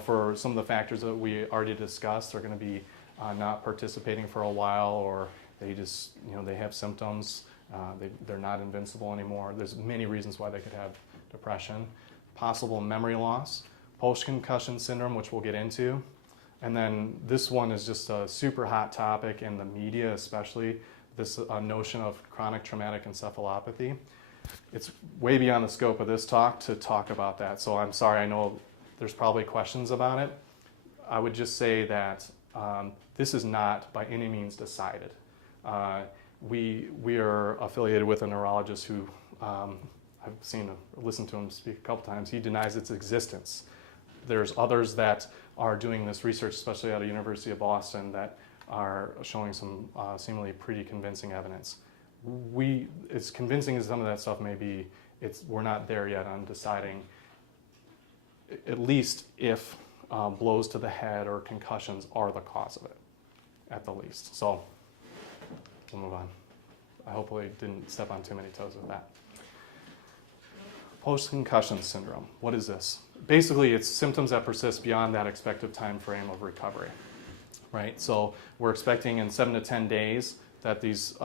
for some of the factors that we already discussed, they're going to be not participating for a while, or they just, they have symptoms, they're not invincible anymore. There's many reasons why they could have depression. Possible memory loss, post-concussion syndrome, which we'll get into. And then this one is just a super hot topic in the media, especially this notion of chronic traumatic encephalopathy. It's way beyond the scope of this talk to talk about that, so I'm sorry, I know there's probably questions about it. I would just say that this is not by any means decided. We are affiliated with a neurologist who I've listened to him speak a couple times. He denies its existence. There's others that are doing this research, especially out of University of Boston, that are showing some seemingly pretty convincing evidence. As convincing as some of that stuff may be, we're not there yet on deciding, at least if blows to the head or concussions are the cause of it, at the least. So we'll move on. I hopefully didn't step on too many toes with that. Post-concussion syndrome, what is this? Basically, it's symptoms that persist beyond that expected time frame of recovery, right? So we're expecting in 7 to 10 days that these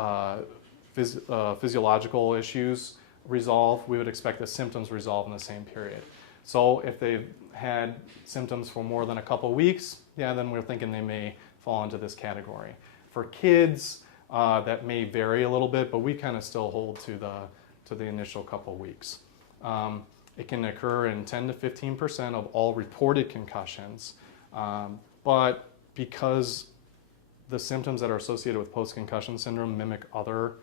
physiological issues resolve. We would expect the symptoms resolve in the same period. So if they've had symptoms for more than a couple weeks, then we're thinking they may fall into this category. For kids, that may vary a little bit, but we kind of still hold to the initial couple weeks. It can occur in 10 to 15% of all reported concussions, but because the symptoms that are associated with post-concussion syndrome mimic other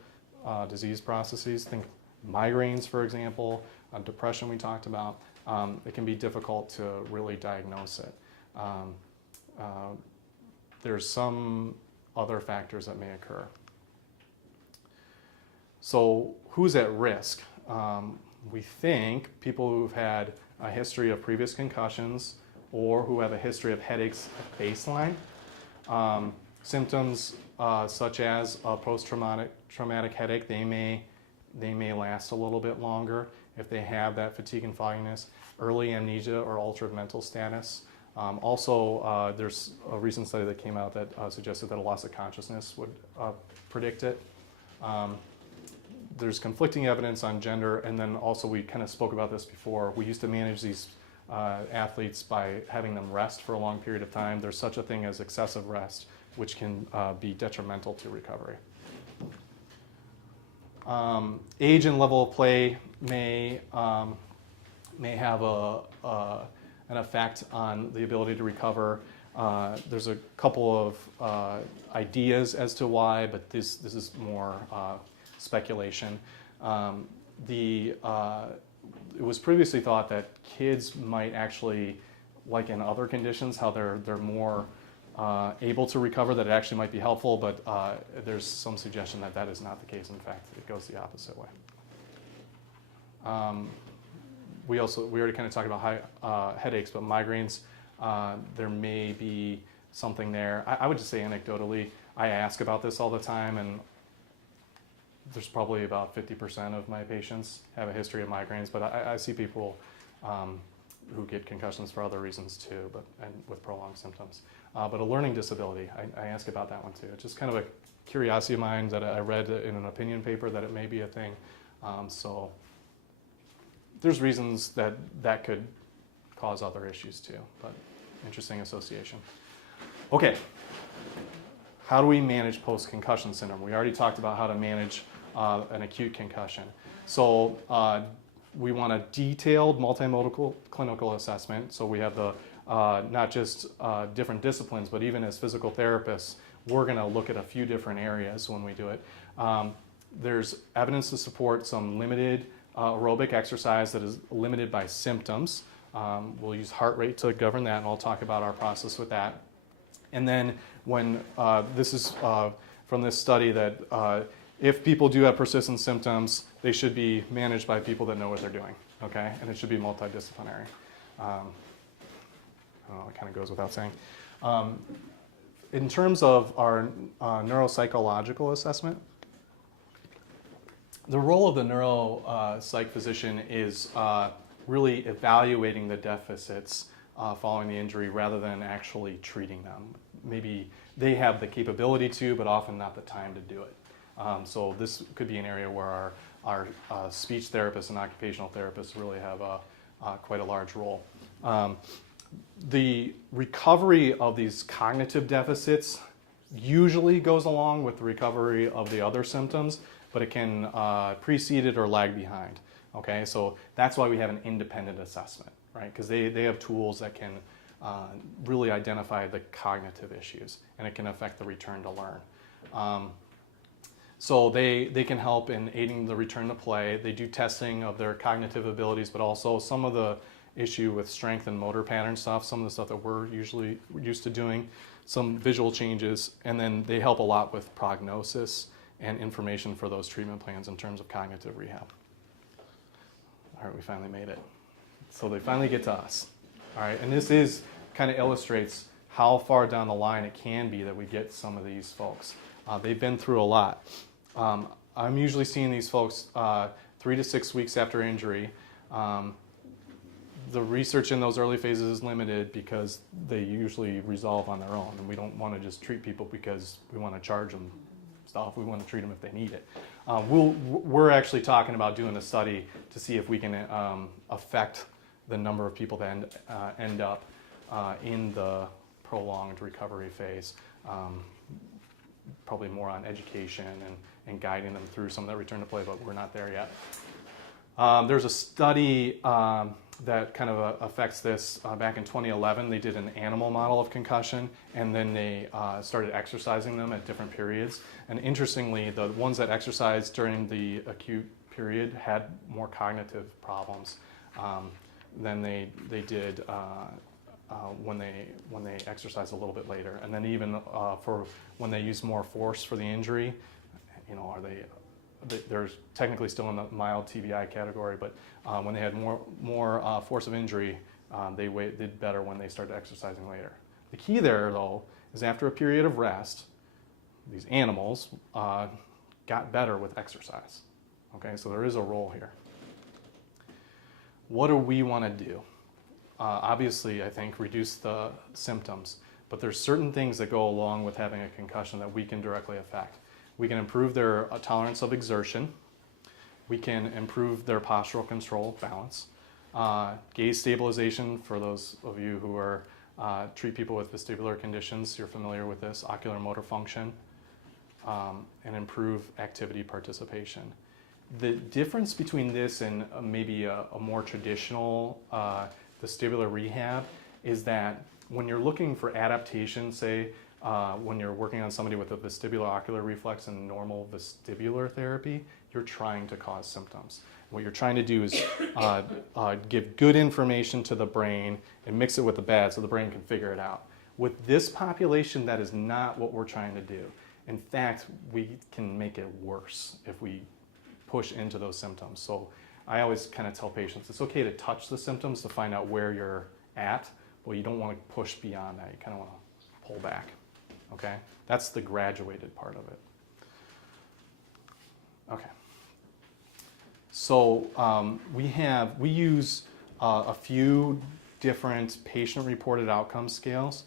disease processes, think migraines, for example, depression we talked about, it can be difficult to really diagnose it. There's some other factors that may occur. So who's at risk? We think people who've had a history of previous concussions or who have a history of headaches at baseline. Symptoms such as a post-traumatic headache, they may last a little bit longer if they have that fatigue and fogginess. Early amnesia or altered mental status. Also, there's a recent study that came out that suggested that a loss of consciousness would predict it. There's conflicting evidence on gender, and then also we kind of spoke about this before. We used to manage these athletes by having them rest for a long period of time. There's such a thing as excessive rest, which can be detrimental to recovery. Age and level of play may have an effect on the ability to recover. There's a couple of ideas as to why, but this is more speculation. It was previously thought that kids might actually, like in other conditions, how they're more able to recover, that it actually might be helpful, but there's some suggestion that that is not the case. In fact, it goes the opposite way. We already kind of talked about headaches, but migraines, there may be something there. I would just say anecdotally, I ask about this all the time, and there's probably about 50% of my patients have a history of migraines, but I see people who get concussions for other reasons too, and with prolonged symptoms. But a learning disability, I ask about that one too. It's just kind of a curiosity of mine that I read in an opinion paper that it may be a thing. So there's reasons that could cause other issues too, but interesting association. Okay, how do we manage post-concussion syndrome? We already talked about how to manage an acute concussion. So we want a detailed multimodal clinical assessment. So we have the not just different disciplines, but even as physical therapists, we're going to look at a few different areas when we do it. There's evidence to support some limited aerobic exercise that is limited by symptoms. We'll use heart rate to govern that, and I'll talk about our process with that. And then when this is from this study that if people do have persistent symptoms, they should be managed by people that know what they're doing, okay? And it should be multidisciplinary. I don't know, it kind of goes without saying. In terms of our neuropsychological assessment, the role of the neuropsych physician is really evaluating the deficits following the injury rather than actually treating them. Maybe they have the capability to, but often not the time to do it. So this could be an area where our speech therapists and occupational therapists really have quite a large role. The recovery of these cognitive deficits usually goes along with the recovery of the other symptoms, but it can precede it or lag behind. Okay, so that's why we have an independent assessment, right? Because they have tools that can really identify the cognitive issues, and it can affect the return to learn. So they can help in aiding the return to play. They do testing of their cognitive abilities, but also some of the issue with strength and motor pattern stuff, some of the stuff that we're usually used to doing, some visual changes, and then they help a lot with prognosis and information for those treatment plans in terms of cognitive rehab. All right, we finally made it. So they finally get to us. All right, and this is kind of illustrates how far down the line it can be that we get some of these folks. They've been through a lot. I'm usually seeing these folks 3 to 6 weeks after injury. The research in those early phases is limited because they usually resolve on their own, and we don't want to just treat people because we want to charge them stuff. We want to treat them if they need it. We're actually talking about doing a study to see if we can affect the number of people that end up in the prolonged recovery phase. Probably more on education and guiding them through some of that return to play, but we're not there yet. There's a study that kind of affects this. Back in 2011, they did an animal model of concussion, and then they started exercising them at different periods. And interestingly, the ones that exercised during the acute period had more cognitive problems than they did when they exercised a little bit later. And then even for when they used more force for the injury, they're technically still in the mild TBI category, but when they had more force of injury, they did better when they started exercising later. The key there, though, is after a period of rest, these animals got better with exercise. Okay, so there is a role here. What do we want to do? Obviously, I think reduce the symptoms, but there's certain things that go along with having a concussion that we can directly affect. We can improve their tolerance of exertion. We can improve their postural control, balance. Gaze stabilization, for those of you who are treat people with vestibular conditions, you're familiar with this, ocular motor function, and improve activity participation. The difference between this and maybe a more traditional vestibular rehab is that when you're looking for adaptation, say, when you're working on somebody with a vestibular ocular reflex and normal vestibular therapy, you're trying to cause symptoms. What you're trying to do is give good information to the brain and mix it with the bad so the brain can figure it out. With this population, that is not what we're trying to do. In fact, we can make it worse if we push into those symptoms. So I always kind of tell patients, it's okay to touch the symptoms to find out where you're at, but you don't want to push beyond that. You kind of want to pull back, okay? That's the graduated part of it. Okay. So we use a few different patient-reported outcome scales.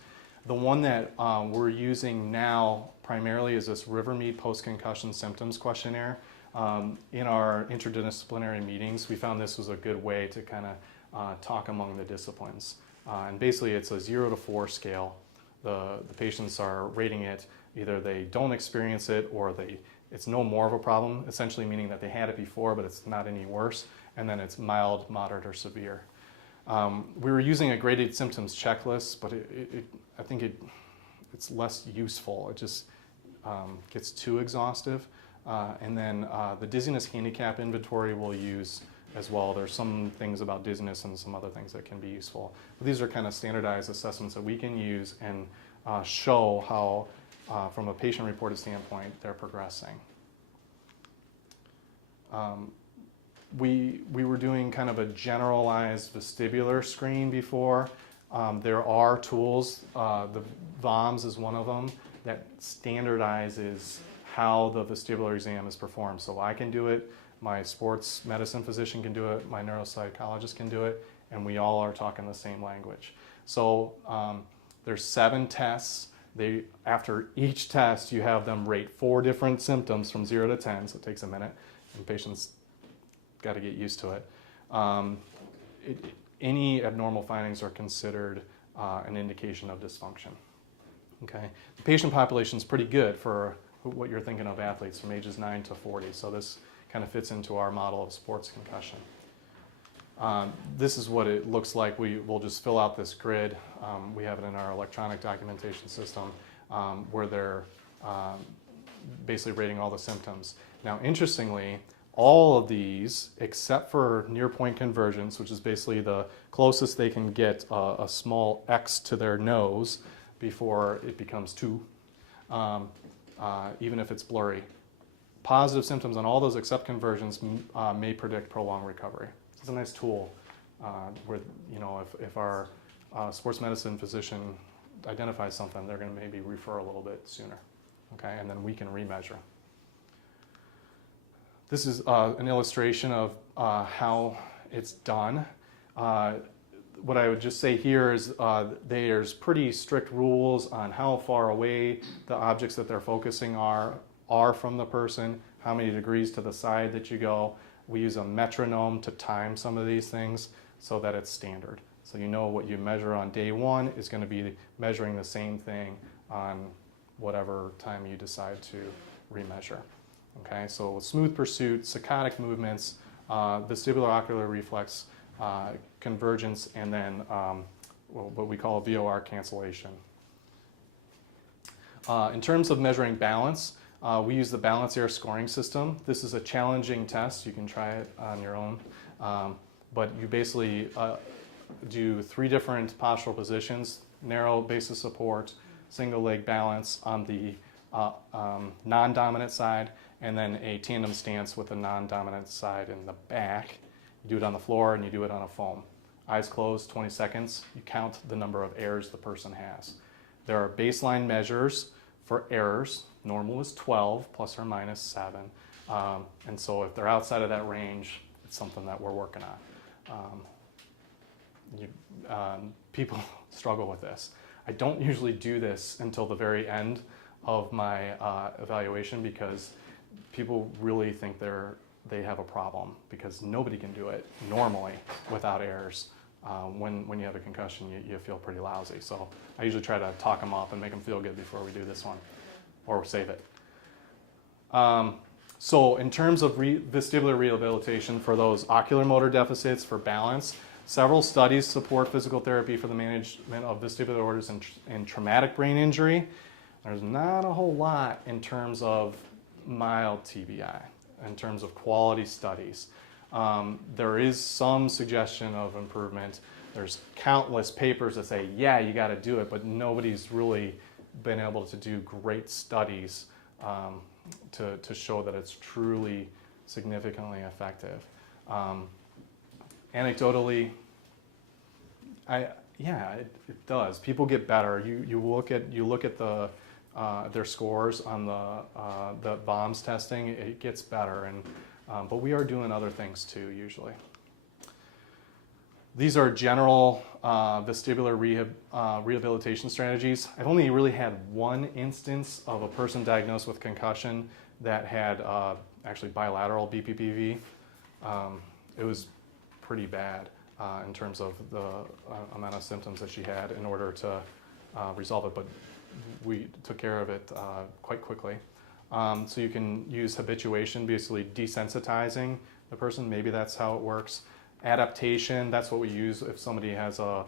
The one that we're using now primarily is this Rivermead Post-Concussion Symptoms Questionnaire. In our interdisciplinary meetings, we found this was a good way to kind of talk among the disciplines. And basically, it's a 0 to 4 scale. The patients are rating it, either they don't experience it or it's no more of a problem, essentially meaning that they had it before, but it's not any worse, and then it's mild, moderate, or severe. We were using a graded symptoms checklist, but I think it's less useful. It just gets too exhaustive. And then the dizziness handicap inventory we'll use as well. There's some things about dizziness and some other things that can be useful. But these are kind of standardized assessments that we can use and show how, from a patient-reported standpoint, they're progressing. We were doing kind of a generalized vestibular screen before. There are tools, the VOMS is one of them, that standardizes how the vestibular exam is performed. So I can do it, my sports medicine physician can do it, my neuropsychologist can do it, and we all are talking the same language. So there's 7 tests. After each test, you have them rate 4 different symptoms from 0 to 10, so it takes a minute, and patients got to get used to it. Any abnormal findings are considered an indication of dysfunction. Okay, the patient population is pretty good for what you're thinking of athletes from ages 9 to 40. So this kind of fits into our model of sports concussion. This is what it looks like. We'll just fill out this grid. We have it in our electronic documentation system where they're basically rating all the symptoms. Now, interestingly, all of these, except for near-point convergence, which is basically the closest they can get a small X to their nose before it becomes 2, even if it's blurry. Positive symptoms on all those except convergence may predict prolonged recovery. It's a nice tool where, if our sports medicine physician identifies something, they're going to maybe refer a little bit sooner, okay? And then we can remeasure. This is an illustration of how it's done. What I would just say here is there's pretty strict rules on how far away the objects that they're focusing are from the person, how many degrees to the side that you go. We use a metronome to time some of these things so that it's standard. So you know what you measure on day 1 is going to be measuring the same thing on whatever time you decide to remeasure. Okay, so smooth pursuit, saccadic movements, vestibular ocular reflex, convergence, and then what we call VOR cancellation. In terms of measuring balance, we use the Balance Air scoring system. This is a challenging test. You can try it on your own. But you basically do 3 different postural positions: narrow base of support, single leg balance on the non-dominant side, and then a tandem stance with the non-dominant side in the back. You do it on the floor and you do it on a foam. Eyes closed, 20 seconds. You count the number of errors the person has. There are baseline measures for errors. Normal is 12 plus or minus 7. And so if they're outside of that range, it's something that we're working on. People struggle with this. I don't usually do this until the very end of my evaluation because people really think they have a problem because nobody can do it normally without errors. When you have a concussion, you feel pretty lousy. So I usually try to talk them up and make them feel good before we do this one, or save it. So in terms of vestibular rehabilitation for those ocular motor deficits for balance, several studies support physical therapy for the management of vestibular disorders and traumatic brain injury. There's not a whole lot in terms of mild TBI, in terms of quality studies. There is some suggestion of improvement. there's countless papers that say, yeah, you got to do it, but nobody's really been able to do great studies to show that it's truly significantly effective. Anecdotally, it does. People get better. You look at the their scores on the VOMS testing. It gets better, but we are doing other things too usually. These are general vestibular rehabilitation strategies. I've only really had one instance of a person diagnosed with concussion that had actually bilateral BPPV. It was pretty bad in terms of the amount of symptoms that she had in order to resolve it, but we took care of it quite quickly. So you can use habituation, basically desensitizing the person. Maybe that's how it works. Adaptation, that's what we use if somebody has a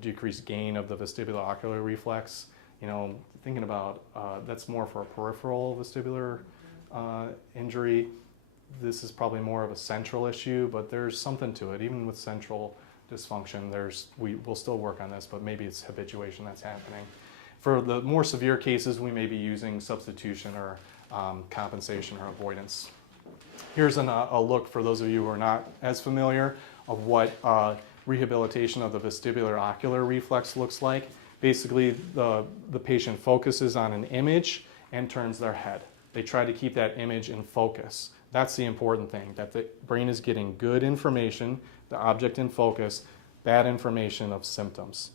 decreased gain of the vestibular ocular reflex. You know, thinking about that's more for a peripheral vestibular injury. This is probably more of a central issue, but there's something to it. Even with central dysfunction, we'll still work on this, but maybe it's habituation that's happening. For the more severe cases, we may be using substitution or compensation or avoidance. Here's a look for those of you who are not as familiar of what rehabilitation of the vestibular ocular reflex looks like. Basically, the patient focuses on an image and turns their head. They try to keep that image in focus. That's the important thing, that the brain is getting good information, the object in focus, bad information of symptoms.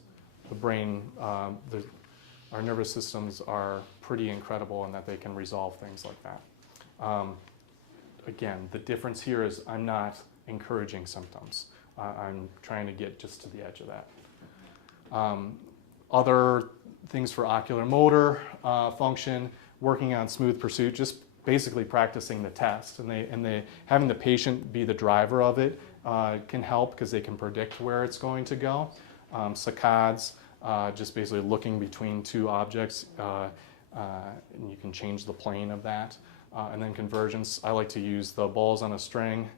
The brain, our nervous systems are pretty incredible in that they can resolve things like that. Again, the difference here is I'm not encouraging symptoms. I'm trying to get just to the edge of that. Other things for ocular motor function, working on smooth pursuit, just basically practicing the test, and having the patient be the driver of it can help because they can predict where it's going to go. Saccades, just basically looking between two objects, and you can change the plane of that. And then convergence, I like to use the balls on a string.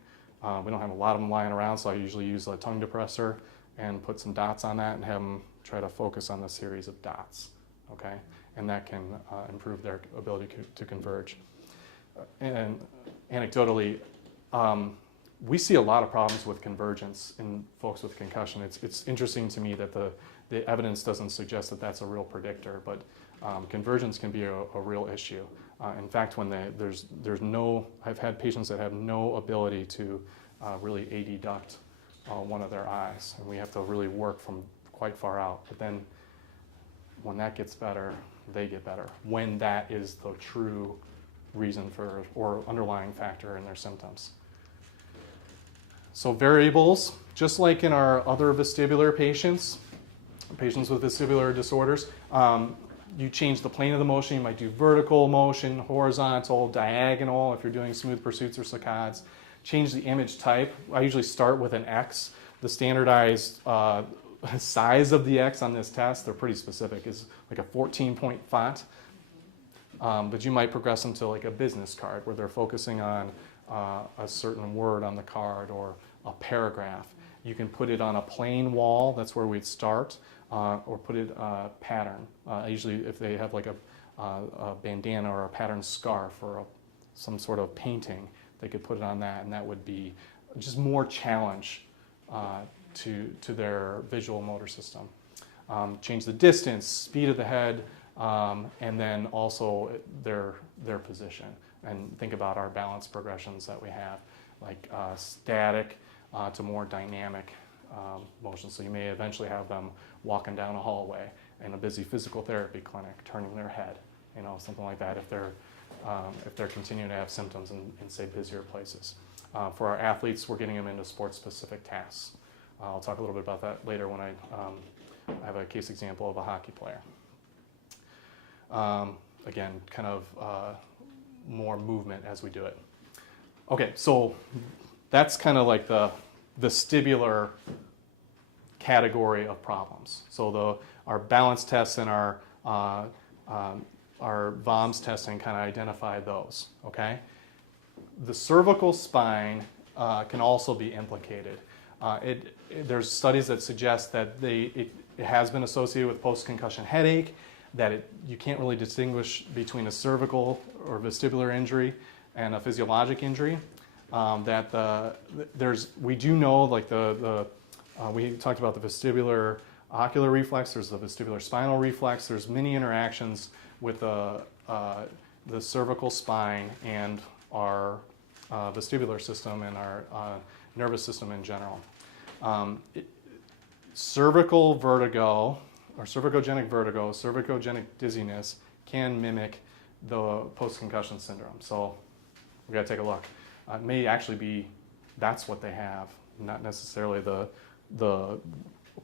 We don't have a lot of them lying around, so I usually use a tongue depressor and put some dots on that and have them try to focus on the series of dots, okay? And that can improve their ability to converge. And anecdotally, we see a lot of problems with convergence in folks with concussion. It's interesting to me that the evidence doesn't suggest that that's a real predictor, but convergence can be a real issue. In fact, when I've had patients that have no ability to really adduct one of their eyes, and we have to really work from quite far out. But then when that gets better, they get better, when that is the true reason for or underlying factor in their symptoms. So variables, just like in our other vestibular patients with vestibular disorders, you change the plane of the motion. You might do vertical motion, horizontal, diagonal if you're doing smooth pursuits or saccades. Change the image type. I usually start with an X. The standardized size of the X on this test, they're pretty specific, is like a 14-point font. But you might progress them to like a business card where they're focusing on a certain word on the card or a paragraph. You can put it on a plain wall, that's where we'd start, or put it pattern. Usually if they have like a bandana or a pattern scarf or some sort of painting, they could put it on that, and that would be just more challenge to their visual motor system. Change the distance, speed of the head, and then also their position. And think about our balance progressions that we have, like static to more dynamic motion. So you may eventually have them walking down a hallway in a busy physical therapy clinic, turning their head, something like that if they're continuing to have symptoms in say busier places. For our athletes, we're getting them into sports-specific tasks. I'll talk a little bit about that later when I have a case example of a hockey player. Again, kind of more movement as we do it. Okay, so that's kind of like the vestibular category of problems. So our balance tests and our VOMS testing kind of identify those, okay? The cervical spine can also be implicated. There's studies that suggest that it has been associated with post-concussion headache, that you can't really distinguish between a cervical or vestibular injury and a physiologic injury. We do know, like we talked about the vestibular ocular reflex, there's the vestibular spinal reflex, there's many interactions with the cervical spine and our vestibular system and our nervous system in general. Cervical vertigo, or cervicogenic vertigo, cervicogenic dizziness can mimic the post-concussion syndrome. So we got to take a look. It may actually be that's what they have, not necessarily the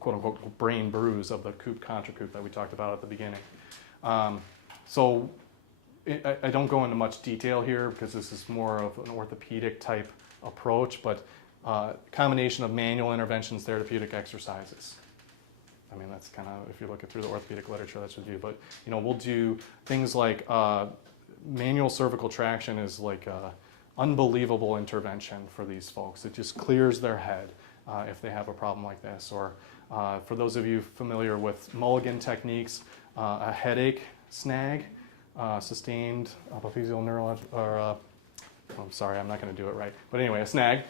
quote-unquote brain bruise of the coop contra coop that we talked about at the beginning. So I don't go into much detail here because this is more of an orthopedic type approach, but combination of manual interventions, therapeutic exercises. I mean, that's kind of, if you look at through the orthopedic literature, that's what we do. But, we'll do things like manual cervical traction is like a unbelievable intervention for these folks. It just clears their head if they have a problem like this. Or for those of you familiar with Mulligan techniques, a headache snag, sustained apophyseal neurologic, or I'm sorry, I'm not going to do it right. But anyway, a snag.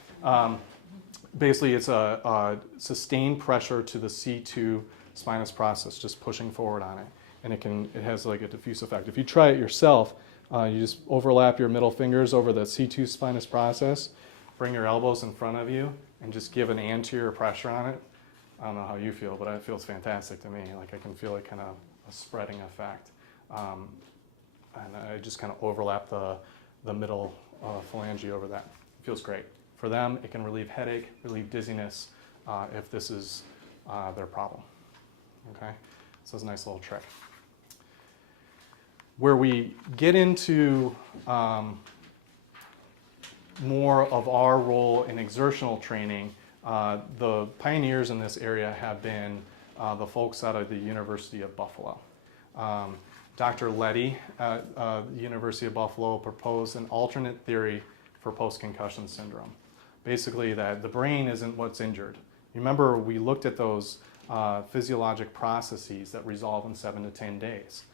Basically, it's a sustained pressure to the C2 spinous process, just pushing forward on it. And it has like a diffuse effect. If you try it yourself, you just overlap your middle fingers over the C2 spinous process, bring your elbows in front of you, and just give an anterior pressure on it. I don't know how you feel, but it feels fantastic to me. Like I can feel like kind of a spreading effect. And I just kind of overlap the middle phalange over that. It feels great. For them, it can relieve headache, relieve dizziness, if this is their problem. Okay, so it's a nice little trick. Where we get into more of our role in exertional training, the pioneers in this area have been the folks out of the University of Buffalo. Dr. Letty at the University of Buffalo proposed an alternate theory for post-concussion syndrome. Basically that the brain isn't what's injured. Remember, we looked at those physiologic processes that resolve in 7 to 10 days.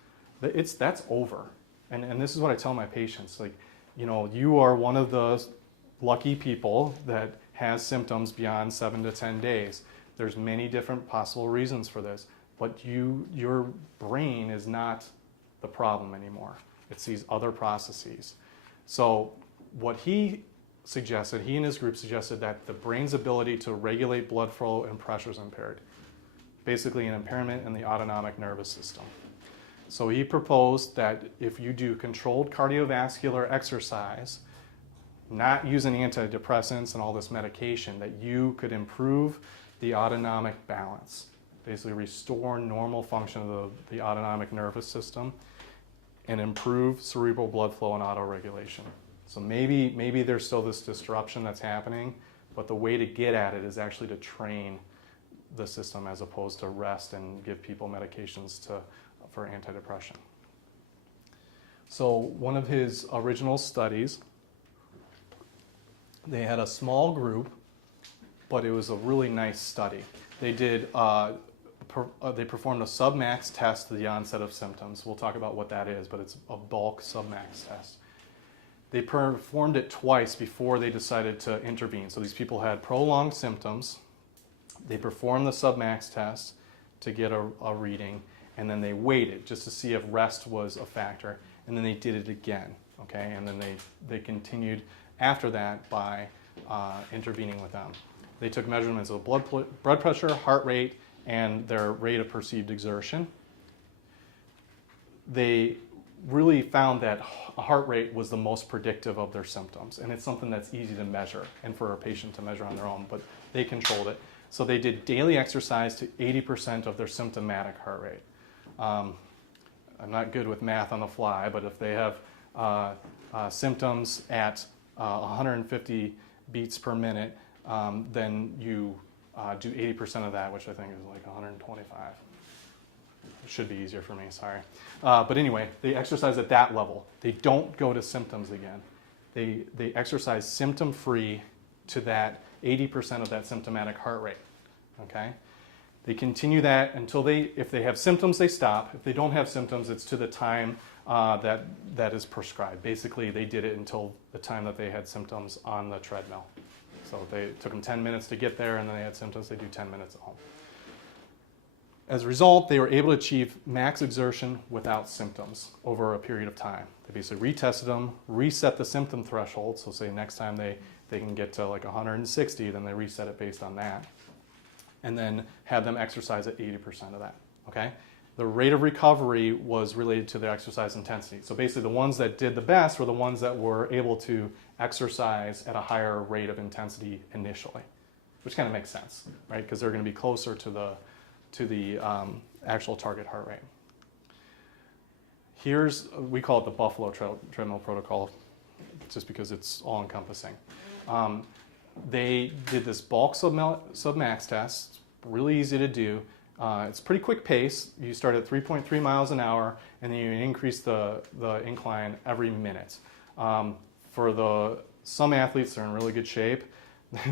That's over. And this is what I tell my patients. Like, you are one of the lucky people that has symptoms beyond 7 to 10 days. There's many different possible reasons for this, but your brain is not the problem anymore. It's these other processes. So what he and his group suggested that the brain's ability to regulate blood flow and pressure is impaired. Basically an impairment in the autonomic nervous system. So he proposed that if you do controlled cardiovascular exercise, not using antidepressants and all this medication, that you could improve the autonomic balance. Basically restore normal function of the autonomic nervous system and improve cerebral blood flow and autoregulation. So maybe there's still this disruption that's happening, but the way to get at it is actually to train the system as opposed to rest and give people medications for antidepressant. So one of his original studies, they had a small group, but it was a really nice study. They did they performed a submax test to the onset of symptoms. We'll talk about what that is, but it's a bulk submax test. They performed it twice before they decided to intervene. So these people had prolonged symptoms. They performed the submax test to get a reading, and then they waited just to see if rest was a factor, and then they did it again, okay? And then they continued after that by intervening with them. They took measurements of blood pressure, heart rate, and their rate of perceived exertion. They really found that heart rate was the most predictive of their symptoms, and it's something that's easy to measure and for a patient to measure on their own, but they controlled it. So they did daily exercise to 80% of their symptomatic heart rate. I'm not good with math on the fly, but if they have symptoms at 150 beats per minute, then you do 80% of that, which I think is like 125. It should be easier for me, sorry. But anyway, they exercise at that level. They don't go to symptoms again. They exercise symptom-free to that 80% of that symptomatic heart rate. Okay? They continue that until if they have symptoms, they stop. If they don't have symptoms, it's to the time that is prescribed. Basically, they did it until the time that they had symptoms on the treadmill. So if they took them 10 minutes to get there and then they had symptoms, they do 10 minutes at home. As a result, they were able to achieve max exertion without symptoms over a period of time. They basically retested them, reset the symptom threshold. So say next time they can get to like 160, then they reset it based on that. And then have them exercise at 80% of that, okay? The rate of recovery was related to their exercise intensity. So basically the ones that did the best were the ones that were able to exercise at a higher rate of intensity initially, which kind of makes sense, right? Because they're going to be closer to the actual target heart rate. We call it the Buffalo treadmill protocol, just because it's all-encompassing. They did this bulk submax test, really easy to do. It's pretty quick pace. You start at 3.3 miles an hour, and then you increase the incline every minute. For some athletes, they're in really good shape.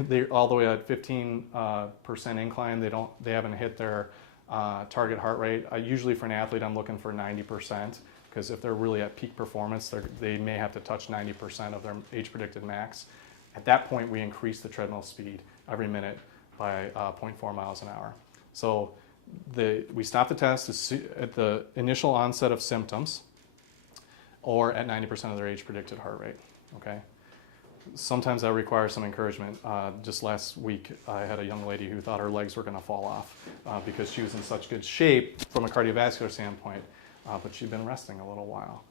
They're all the way at 15% incline. They haven't hit their target heart rate. Usually for an athlete, I'm looking for 90%, because if they're really at peak performance, they may have to touch 90% of their age-predicted max. At that point, we increase the treadmill speed every minute by 0.4 miles an hour. So we stop the test at the initial onset of symptoms or at 90% of their age-predicted heart rate, okay? Sometimes that requires some encouragement. Just last week, I had a young lady who thought her legs were going to fall off because she was in such good shape from a cardiovascular standpoint, but she'd been resting a little while.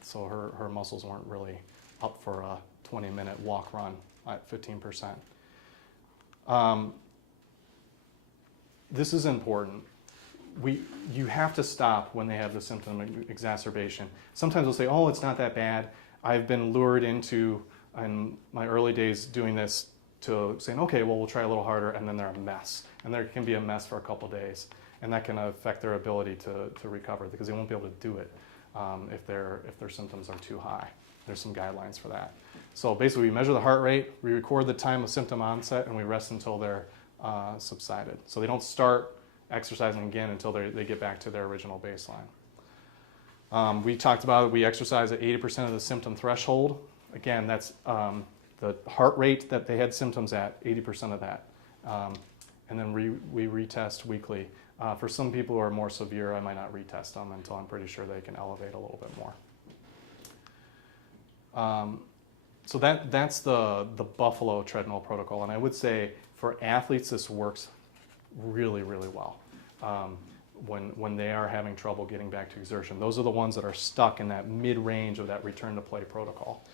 So her muscles weren't really up for a 20-minute walk run at 15%. This is important. You have to stop when they have the symptom exacerbation. Sometimes they'll say, oh, it's not that bad. I've been lured into, in my early days doing this, to saying, okay, well, we'll try a little harder, and then they're a mess. And there can be a mess for a couple days. And that can affect their ability to recover, because they won't be able to do it if their symptoms are too high. There's some guidelines for that. So basically, we measure the heart rate, we record the time of symptom onset, and we rest until they're subsided. So they don't start exercising again until they get back to their original baseline. We talked about we exercise at 80% of the symptom threshold. Again, that's the heart rate that they had symptoms at, 80% of that. And then we retest weekly. For some people who are more severe, I might not retest them until I'm pretty sure they can elevate a little bit more. So that's the Buffalo treadmill protocol. And I would say for athletes, this works really, really well when they are having trouble getting back to exertion. Those are the ones that are stuck in that mid-range of that return to play protocol.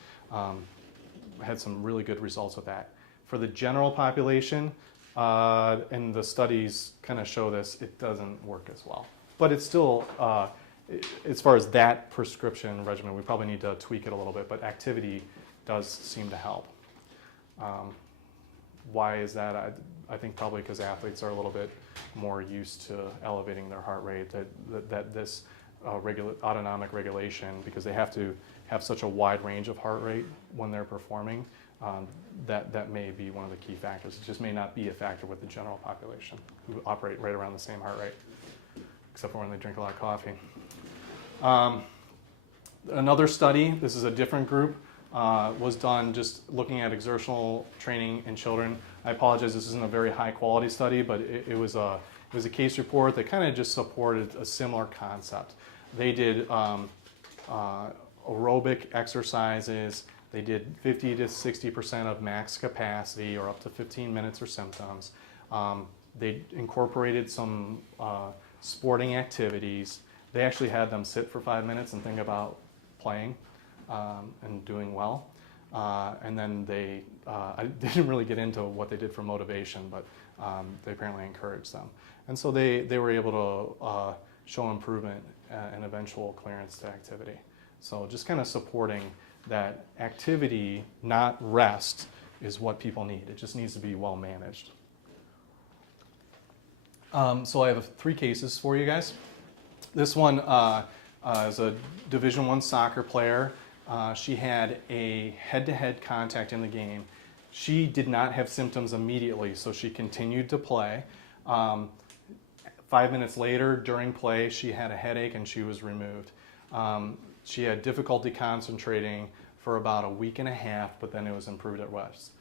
Had some really good results with that. For the general population, and the studies kind of show this, it doesn't work as well. But it's still, as far as that prescription regimen, we probably need to tweak it a little bit, but activity does seem to help. Why is that? I think probably because athletes are a little bit more used to elevating their heart rate, that this autonomic regulation, because they have to have such a wide range of heart rate when they're performing, that may be one of the key factors. It just may not be a factor with the general population who operate right around the same heart rate, except for when they drink a lot of coffee. Another study, this is a different group, was done just looking at exertional training in children. I apologize, this isn't a very high quality study, but it was a case report that kind of just supported a similar concept. They did aerobic exercises. They did 50 to 60% of max capacity, or up to 15 minutes or symptoms. They incorporated some sporting activities. They actually had them sit for 5 minutes and think about playing and doing well. And then I didn't really get into what they did for motivation, but they apparently encouraged them. And so they were able to show improvement and eventual clearance to activity. So just kind of supporting that activity, not rest, is what people need. It just needs to be well managed. So I have 3 cases for you guys. This one is a Division I soccer player. She had a head-to-head contact in the game, She did not have symptoms immediately, so she continued to play. 5 minutes later, during play, she had a headache and she was removed. She had difficulty concentrating for about a week and a half, but then it was improved at West.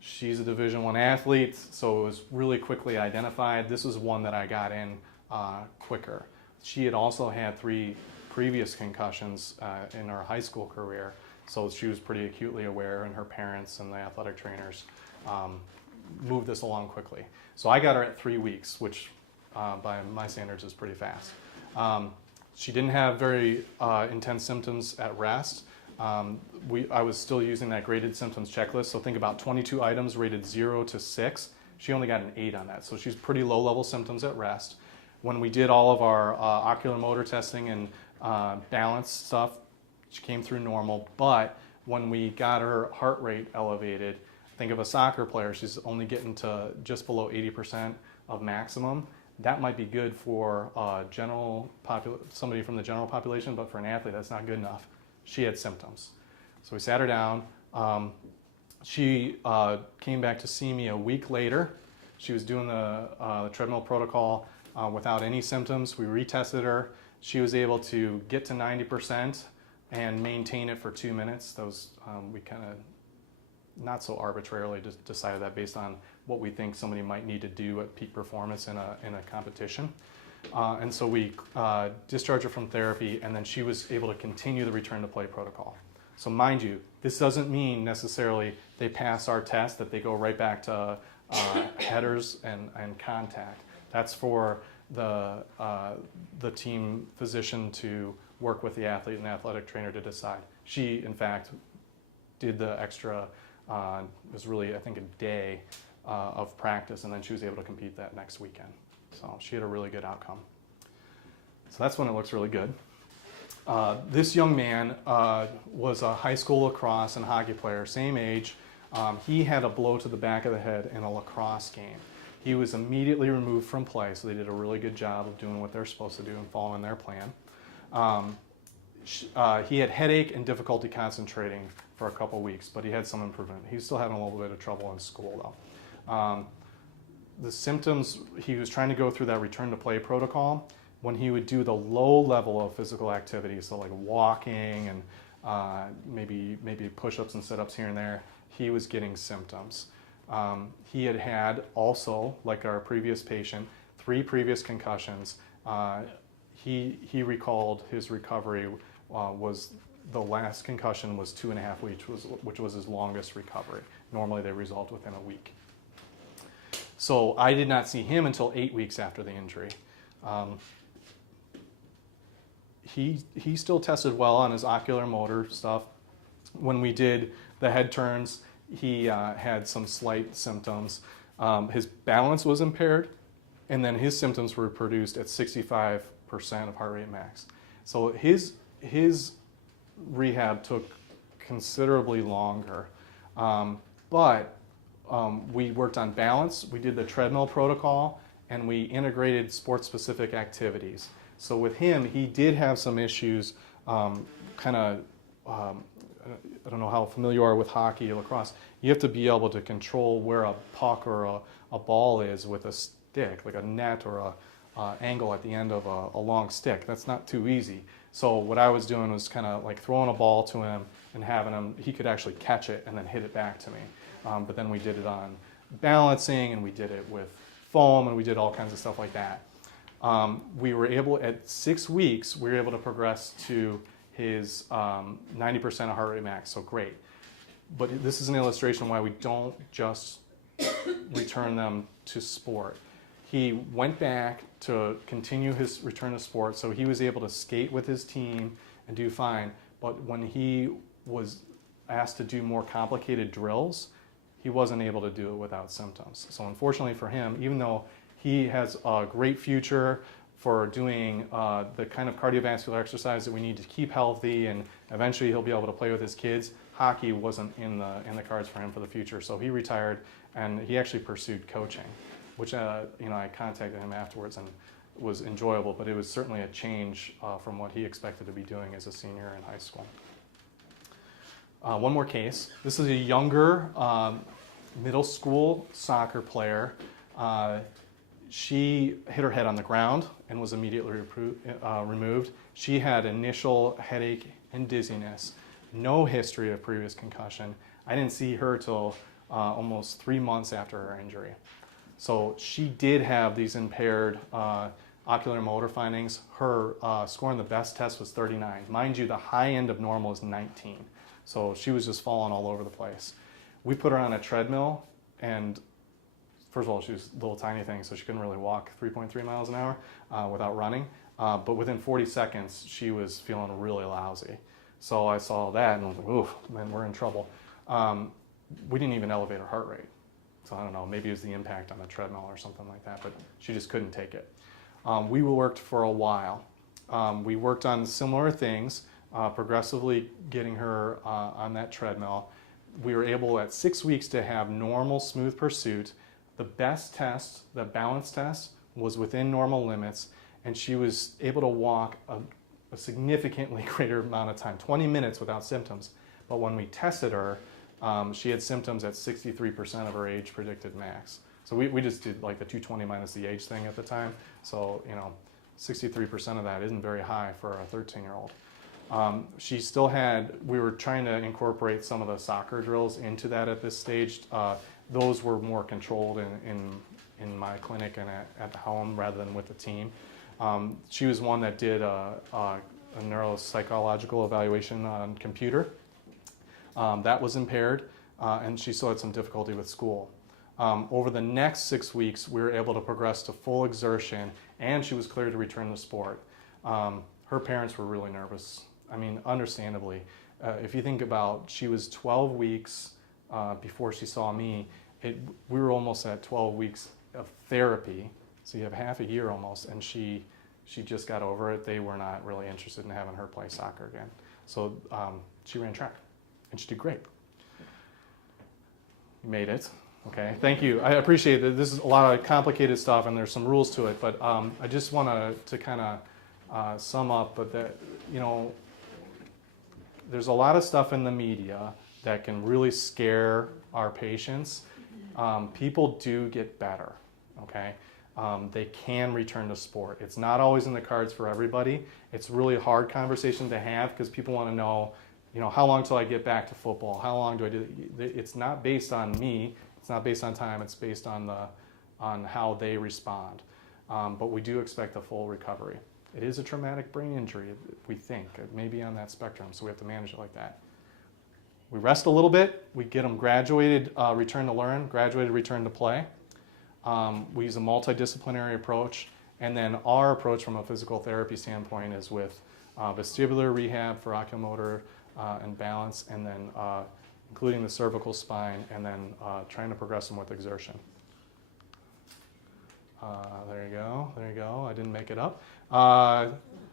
She's a Division I athlete, so it was really quickly identified. This was one that I got in quicker. She had also had 3 previous concussions in her high school career, so she was pretty acutely aware, and her parents and the athletic trainers moved this along quickly. So I got her at 3 weeks, which by my standards is pretty fast. She didn't have very intense symptoms at rest. I was still using that graded symptoms checklist, so think about 22 items rated 0 to 6. She only got an 8 on that, so she's pretty low level symptoms at rest. When we did all of our ocular motor testing and balance stuff, she came through normal, but when we got her heart rate elevated, think of a soccer player, she's only getting to just below 80% of maximum. That might be good for somebody from the general population, but for an athlete, that's not good enough. She had symptoms. So we sat her down. She came back to see me a week later. She was doing the treadmill protocol without any symptoms. We retested her. She was able to get to 90% and maintain it for 2 minutes. Those we kind of not so arbitrarily just decided that based on what we think somebody might need to do at peak performance in a competition. And so we discharged her from therapy, and then she was able to continue the return to play protocol. So mind you, this doesn't mean necessarily they pass our test, that they go right back to headers and contact. That's for the team physician to work with the athlete and the athletic trainer to decide. She, in fact, did the extra, it was really, I think, a day of practice, and then she was able to compete that next weekend. So she had a really good outcome. So that's when it looks really good. This young man was a high school lacrosse and hockey player, same age. He had a blow to the back of the head in a lacrosse game. He was immediately removed from play, so they did a really good job of doing what they're supposed to do and following their plan. He had headache and difficulty concentrating for a couple weeks, but he had some improvement. He was still having a little bit of trouble in school, though. The symptoms, he was trying to go through that return to play protocol. When he would do the low level of physical activity, so like walking and maybe push-ups and sit-ups here and there, he was getting symptoms. He had also, like our previous patient, 3 previous concussions. He recalled his recovery was the last concussion was 2.5 weeks, which was his longest recovery. Normally they resolved within a week. So I did not see him until 8 weeks after the injury. He still tested well on his ocular motor stuff. When we did the head turns, he had some slight symptoms. His balance was impaired, and then his symptoms were produced at 65% of heart rate max. So his rehab took considerably longer, but we worked on balance, we did the treadmill protocol, and we integrated sport-specific activities. So with him, he did have some issues, I don't know how familiar you are with hockey or lacrosse. You have to be able to control where a puck or a ball is with a stick, like a net or a angle at the end of a long stick. That's not too easy. So what I was doing was kind of like throwing a ball to him and having him, he could actually catch it and then hit it back to me. But then we did it on balancing, and we did it with foam, and we did all kinds of stuff like that. We were able, at 6 weeks, we were able to progress to his 90% of heart rate max, so great. But this is an illustration why we don't just return them to sport. He went back to continue his return to sport, so he was able to skate with his team and do fine. But when he was asked to do more complicated drills, he wasn't able to do it without symptoms. So unfortunately for him, even though he has a great future for doing the kind of cardiovascular exercise that we need to keep healthy, and eventually he'll be able to play with his kids, hockey wasn't in the cards for him for the future. So he retired, and he actually pursued coaching, which I contacted him afterwards, and was enjoyable, but it was certainly a change from what he expected to be doing as a senior in high school. one more case. This is a younger middle school soccer player. She hit her head on the ground and was immediately removed. She had initial headache and dizziness, no history of previous concussion. I didn't see her till almost 3 months after her injury. So she did have these impaired ocular motor findings. Her score in the best test was 39. Mind you, the high end of normal is 19. So she was just falling all over the place. We put her on a treadmill, and first of all, she was a little tiny thing, so she couldn't really walk 3.3 miles an hour without running. But within 40 seconds, she was feeling really lousy. So I saw that, and I was like, oof, man, we're in trouble. We didn't even elevate her heart rate. So I don't know, maybe it was the impact on the treadmill or something like that, but she just couldn't take it. We worked for a while. We worked on similar things, progressively getting her on that treadmill. We were able at 6 weeks to have normal smooth pursuit. The best test, the balance test, was within normal limits, and she was able to walk a significantly greater amount of time, 20 minutes without symptoms. But when we tested her, she had symptoms at 63% of her age predicted max. So we just did like the 220 minus the age thing at the time. So, 63% of that isn't very high for a 13-year-old. She still had, we were trying to incorporate some of the soccer drills into that at this stage. Those were more controlled in my clinic and at the home rather than with the team. She was one that did a neuropsychological evaluation on computer. That was impaired, and she still had some difficulty with school. Over the next 6 weeks, we were able to progress to full exertion, and she was cleared to return to sport. Her parents were really nervous. I mean, understandably. If you think about, she was 12 weeks before she saw me. We were almost at 12 weeks of therapy, so you have half a year almost, and she just got over it. They were not really interested in having her play soccer again. So she ran track, and she did great. You made it. Okay, thank you. I appreciate that. This is a lot of complicated stuff, and there's some rules to it, but I just want to kind of sum up, but that, there's a lot of stuff in the media that can really scare our patients. People do get better, okay? They can return to sport. It's not always in the cards for everybody. It's really a hard conversation to have because people want to know, how long till I get back to football? How long do I do it? It's not based on me. It's not based on time. It's based on how they respond. But we do expect a full recovery. It is a traumatic brain injury, we think. It may be on that spectrum, so we have to manage it like that. We rest a little bit. We get them graduated, return to learn, graduated, return to play. We use a multidisciplinary approach. And then our approach from a physical therapy standpoint is with vestibular rehab for oculomotor and balance, and then including the cervical spine, and then trying to progress them with exertion. There you go. I didn't make it up.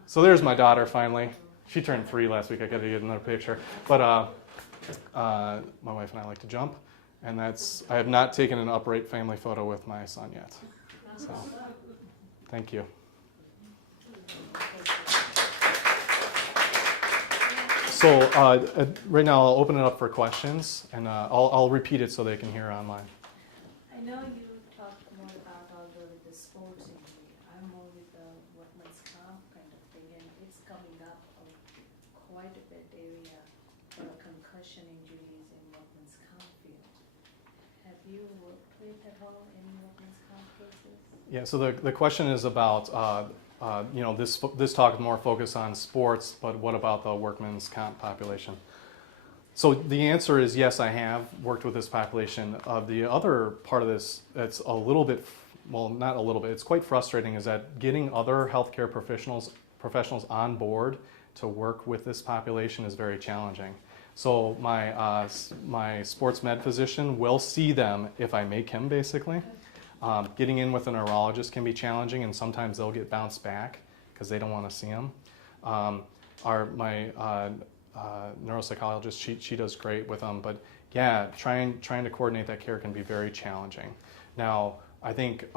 So there's my daughter finally. She turned 3 last week. I got to get another picture. But my wife and I like to jump, and I have not taken an upright family photo with my son yet. So thank you. So right now I'll open it up for questions, and I'll repeat it so they can hear online. I know you talked more about although with the sports injury. I'm more with the workman's comp kind of thing, and it's coming up quite a bit area for concussion injuries in workman's comp field. Have you worked with at all any workman's comp cases? Yeah. So the question is about. This talk is more focused on sports, but what about the workman's comp population? So the answer is yes, I have worked with this population. The other part of this that's a little bit, well, not a little bit, it's quite frustrating, is that getting other healthcare professionals on board to work with this population is very challenging. So my sports med physician will see them if I make him, basically. Getting in with a neurologist can be challenging, and sometimes they'll get bounced back because they don't want to see them. My neuropsychologist, she does great with them, but yeah, trying to coordinate that care can be very challenging. Now, I think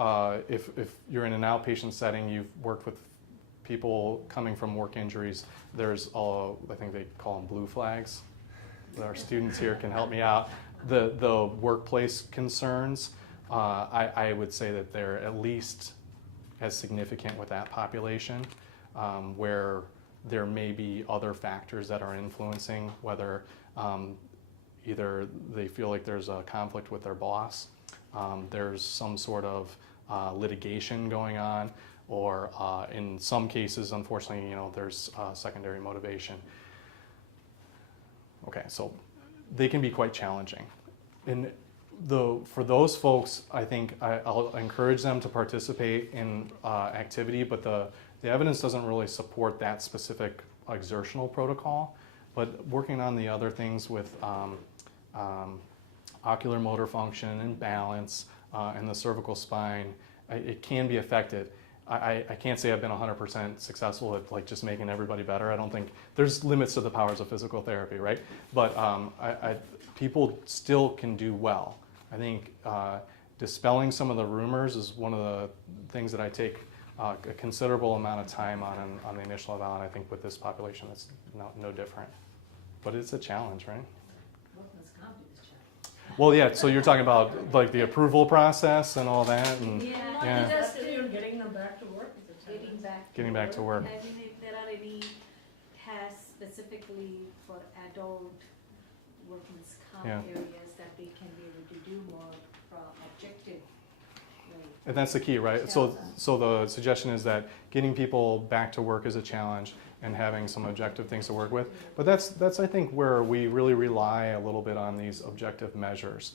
if you're in an outpatient setting, you've worked with people coming from work injuries, there's I think they call them blue flags. our students here can help me out. The workplace concerns, I would say that they're at least as significant with that population, where there may be other factors that are influencing whether either they feel like there's a conflict with their boss, there's some sort of litigation going on, or in some cases, unfortunately, there's secondary motivation. Okay, so they can be quite challenging. And for those folks, I think I'll encourage them to participate in activity, but the evidence doesn't really support that specific exertional protocol. But working on the other things with ocular motor function and balance and the cervical spine, it can be affected. I can't say I've been 100% successful at like just making everybody better. I don't think there's limits to the powers of physical therapy, right? But people still can do well. I think dispelling some of the rumors is one of the things that I take a considerable amount of time on the initial eval, and I think with this population it's no different. But it's a challenge, right? Well, yeah, so you're talking about like the approval process and all that, and Yeah, just getting them back to work is a challenge. getting back to work. I mean, if there are any tests specifically for adult workman's comp areas that they can be able to do more from objective. And that's the key, right? So the suggestion is that getting people back to work is a challenge and having some objective things to work with. But that's I think where we really rely a little bit on these objective measures.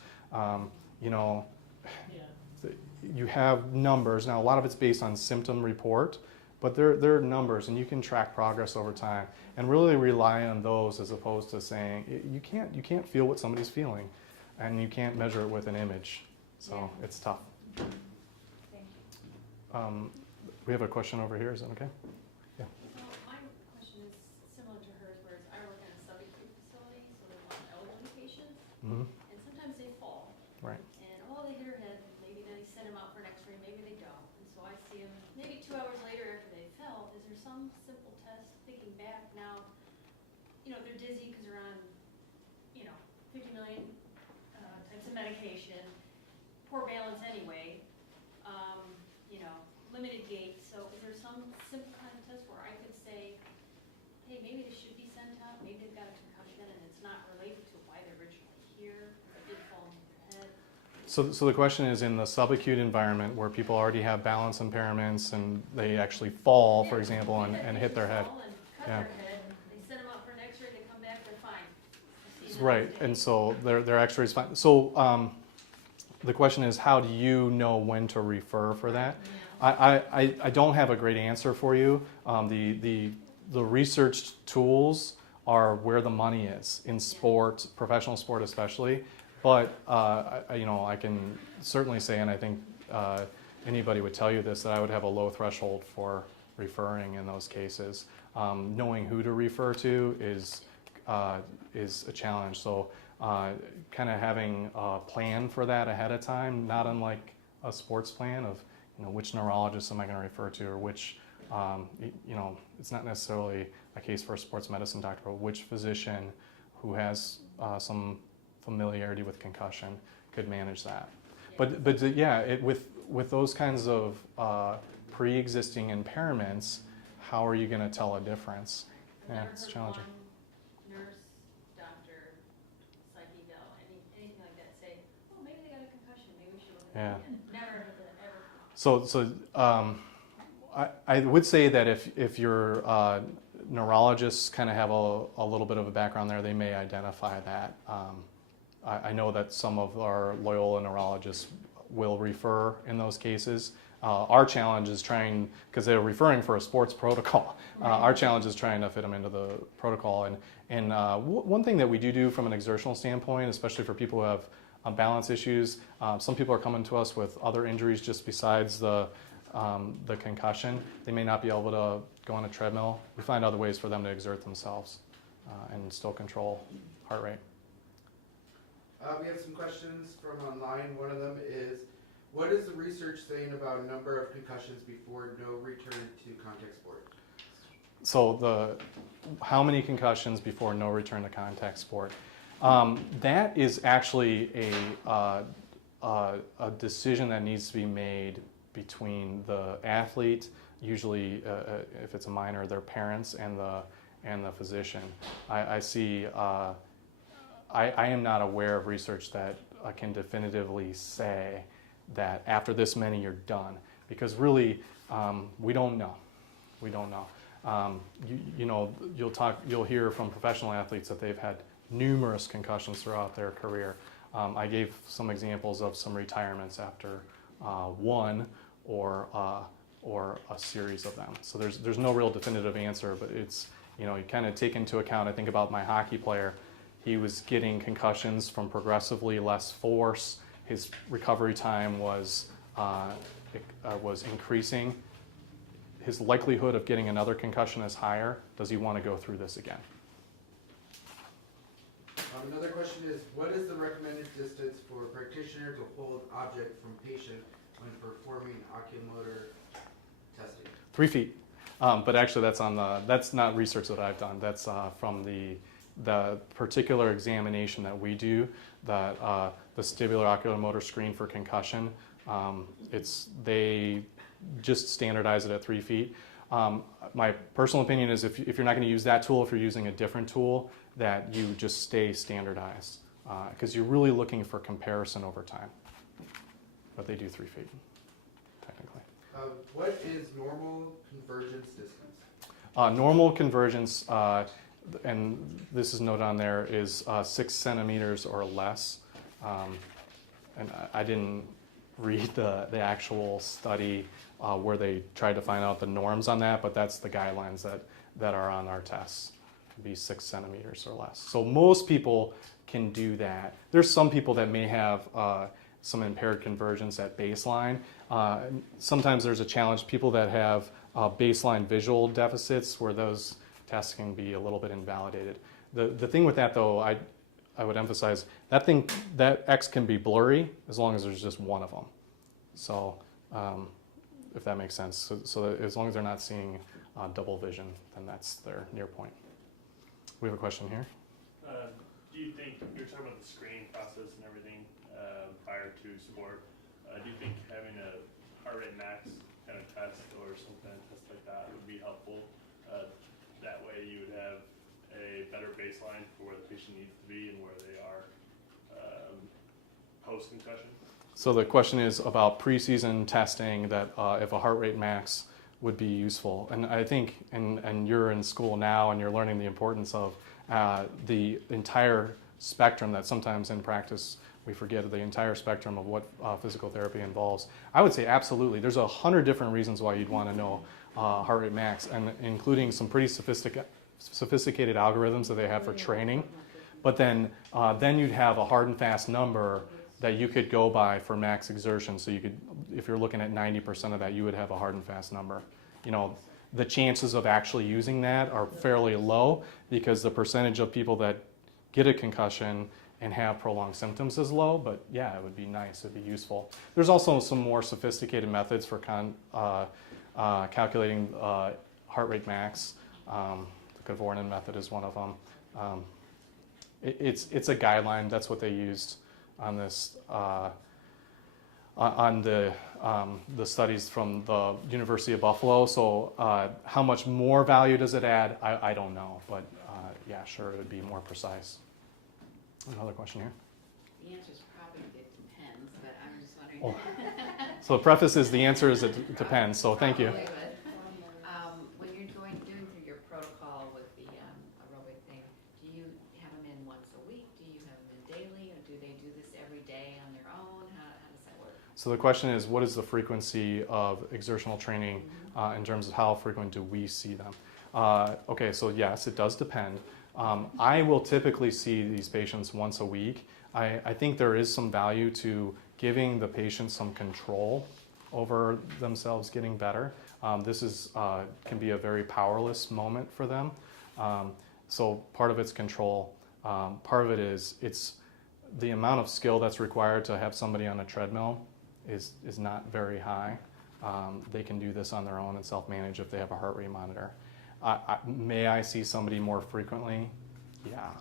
You have numbers. Now a lot of it's based on symptom report, but they're numbers and you can track progress over time and really rely on those as opposed to saying you can't feel what somebody's feeling and you can't measure it with an image. So it's tough. We have a question over here. Is that okay? Yeah. So my question is similar to hers, whereas I work in a subacute facility, so there's a lot of elderly patients, Mm-hmm. and sometimes they fall. Right. And they hit their head, maybe then they send them out for an x-ray, maybe they don't. And so I see them maybe 2 hours later after they fell. Is there some simple test, thinking back now, they're dizzy because they're on, 50 million types of medication, poor balance anyway, limited gait. So is there some simple kind of test where I could say, hey, maybe they should be sent out, maybe they've got a concussion and it's not related to why they're originally here, they did fall on their head? So the question is in the subacute environment where people already have balance impairments and they actually fall, for example, and hit their head. Fall and cut their head, they send them out for an x-ray, they come back, they're fine. Right, and so their x-ray is fine. So the question is, how do you know when to refer for that? I don't have a great answer for you. The research tools are where the money is in sport, professional sport especially. But I can certainly say, and I think anybody would tell you this, that I would have a low threshold for referring in those cases. Knowing who to refer to is a challenge. So kind of having a plan for that ahead of time, not unlike a sports plan of which neurologist am I going to refer to, or which it's not necessarily a case for a sports medicine doctor, but which physician who has some familiarity with concussion could manage that. But with those kinds of pre-existing impairments, how are you going to tell a difference? I've never It's heard challenging. one nurse, doctor, psych eval, anything like that say, oh, maybe they got a concussion, maybe we should look at it. Never heard that ever. So I would say that if your neurologists kind of have a little bit of a background there, they may identify that. I know that some of our Loyola neurologists will refer in those cases. Our challenge is trying, because they're referring for a sports protocol, our challenge is trying to fit them into the protocol. And one thing that we do from an exertional standpoint, especially for people who have balance issues, some people are coming to us with other injuries just besides the concussion. They may not be able to go on a treadmill. We find other ways for them to exert themselves and still control heart rate. We have some questions from online. One of them is, what is the research saying about number of concussions before no return to contact sport? So how many concussions before no return to contact sport? That is actually a decision that needs to be made between the athlete, usually if it's a minor, their parents, and the physician. I am not aware of research that can definitively say that after this many you're done, because really we don't know. We don't know. You'll hear from professional athletes that they've had numerous concussions throughout their career. I gave some examples of some retirements after one or a series of them. So there's no real definitive answer, but it's, you kind of take into account. I think about my hockey player. He was getting concussions from progressively less force. His recovery time was increasing. His likelihood of getting another concussion is higher. Does he want to go through this again? Another question is, what is the recommended distance for a practitioner to hold object from patient when performing oculomotor testing? 3 feet. But actually that's not research that I've done. That's from the particular examination that we do, that the vestibular oculomotor screen for concussion. They just standardize it at 3 feet. My personal opinion is if you're not going to use that tool, if you're using a different tool, that you just stay standardized, because you're really looking for comparison over time. But they do 3 feet, technically. What is normal convergence distance? Normal convergence, and this is noted on there, is 6 centimeters or less. And I didn't read the actual study where they tried to find out the norms on that, but that's the guidelines that are on our tests. Be 6 centimeters or less. So most people can do that. There's some people that may have some impaired convergence at baseline. Sometimes there's a challenge. People that have baseline visual deficits, where those tests can be a little bit invalidated. The thing with that, though, I would emphasize that X can be blurry as long as there's just one of them. So if that makes sense. So that as long as they're not seeing double vision, then that's their near point. We have a question here. Do you think, you're talking about the screening process and everything prior to sport, do you think having a heart rate max kind of test or some kind of test like that would be helpful? That way you would have a better baseline for where the patient needs to be and where they are post-concussion? So the question is about preseason testing, that if a heart rate max would be useful. And I think, and you're in school now and you're learning the importance of the entire spectrum that sometimes in practice we forget, the entire spectrum of what physical therapy involves. I would say absolutely. There's 100 different reasons why you'd want to know heart rate max, and including some pretty sophisticated algorithms that they have for training. But then you'd have a hard and fast number that you could go by for max exertion. So you could, if you're looking at 90% of that, you would have a hard and fast number. The chances of actually using that are fairly low, because the percentage of people that get a concussion and have prolonged symptoms is low. But yeah, it would be nice, it'd be useful. There's also some more sophisticated methods for calculating heart rate max. The Convergence method is one of them. It's a guideline. That's what they used on this, on the studies from the University of Buffalo. So how much more value does it add? I don't know, but yeah, sure, it would be more precise. Another question here. The answer is probably it depends, but I'm just wondering. So the preface is the answer is it depends. So thank you. Probably, but, when you're doing through your protocol with the aerobic thing, do you have them in once a week? Do you have them in daily, or do they do this every day on their own? How does that work? So the question is, what is the frequency of exertional training in terms of how frequent do we see them? Okay, so yes, it does depend. I will typically see these patients once a week. I think there is some value to giving the patient some control over themselves getting better. This can be a very powerless moment for them. So part of it's control. Part of it is it's the amount of skill that's required to have somebody on a treadmill is not very high. They can do this on their own and self-manage if they have a heart rate monitor. May I see somebody more frequently? Yeah,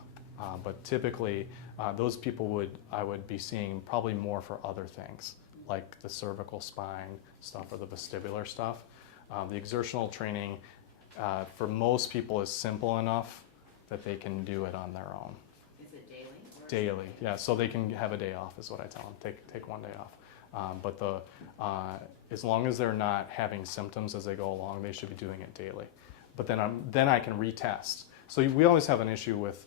But typically, those people I would be seeing probably more for other things, like the cervical spine stuff or the vestibular stuff. The exertional training, for most people, is simple enough that they can do it on their own. Is it daily? Or Daily, yeah, so they can have a day off is what I tell them, take one day off. But as long as they're not having symptoms as they go along, they should be doing it daily. But then I can retest. So we always have an issue with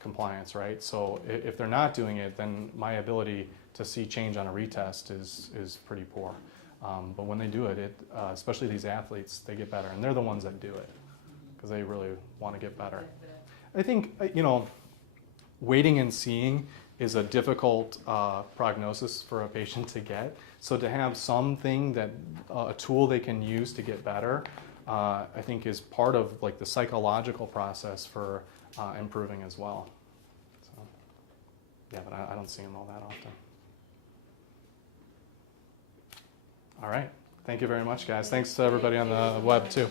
compliance, right? So if they're not doing it, then my ability to see change on a retest is pretty poor. But when they do it, especially these athletes, they get better, and they're the ones that do it because they really want to get better. I think, waiting and seeing is a difficult prognosis for a patient to get. So to have something a tool they can use to get better, I think is part of like the psychological process for improving as well. So, yeah, but I don't see them all that often. All right. Thank you very much, guys. Thanks to everybody on the web, too.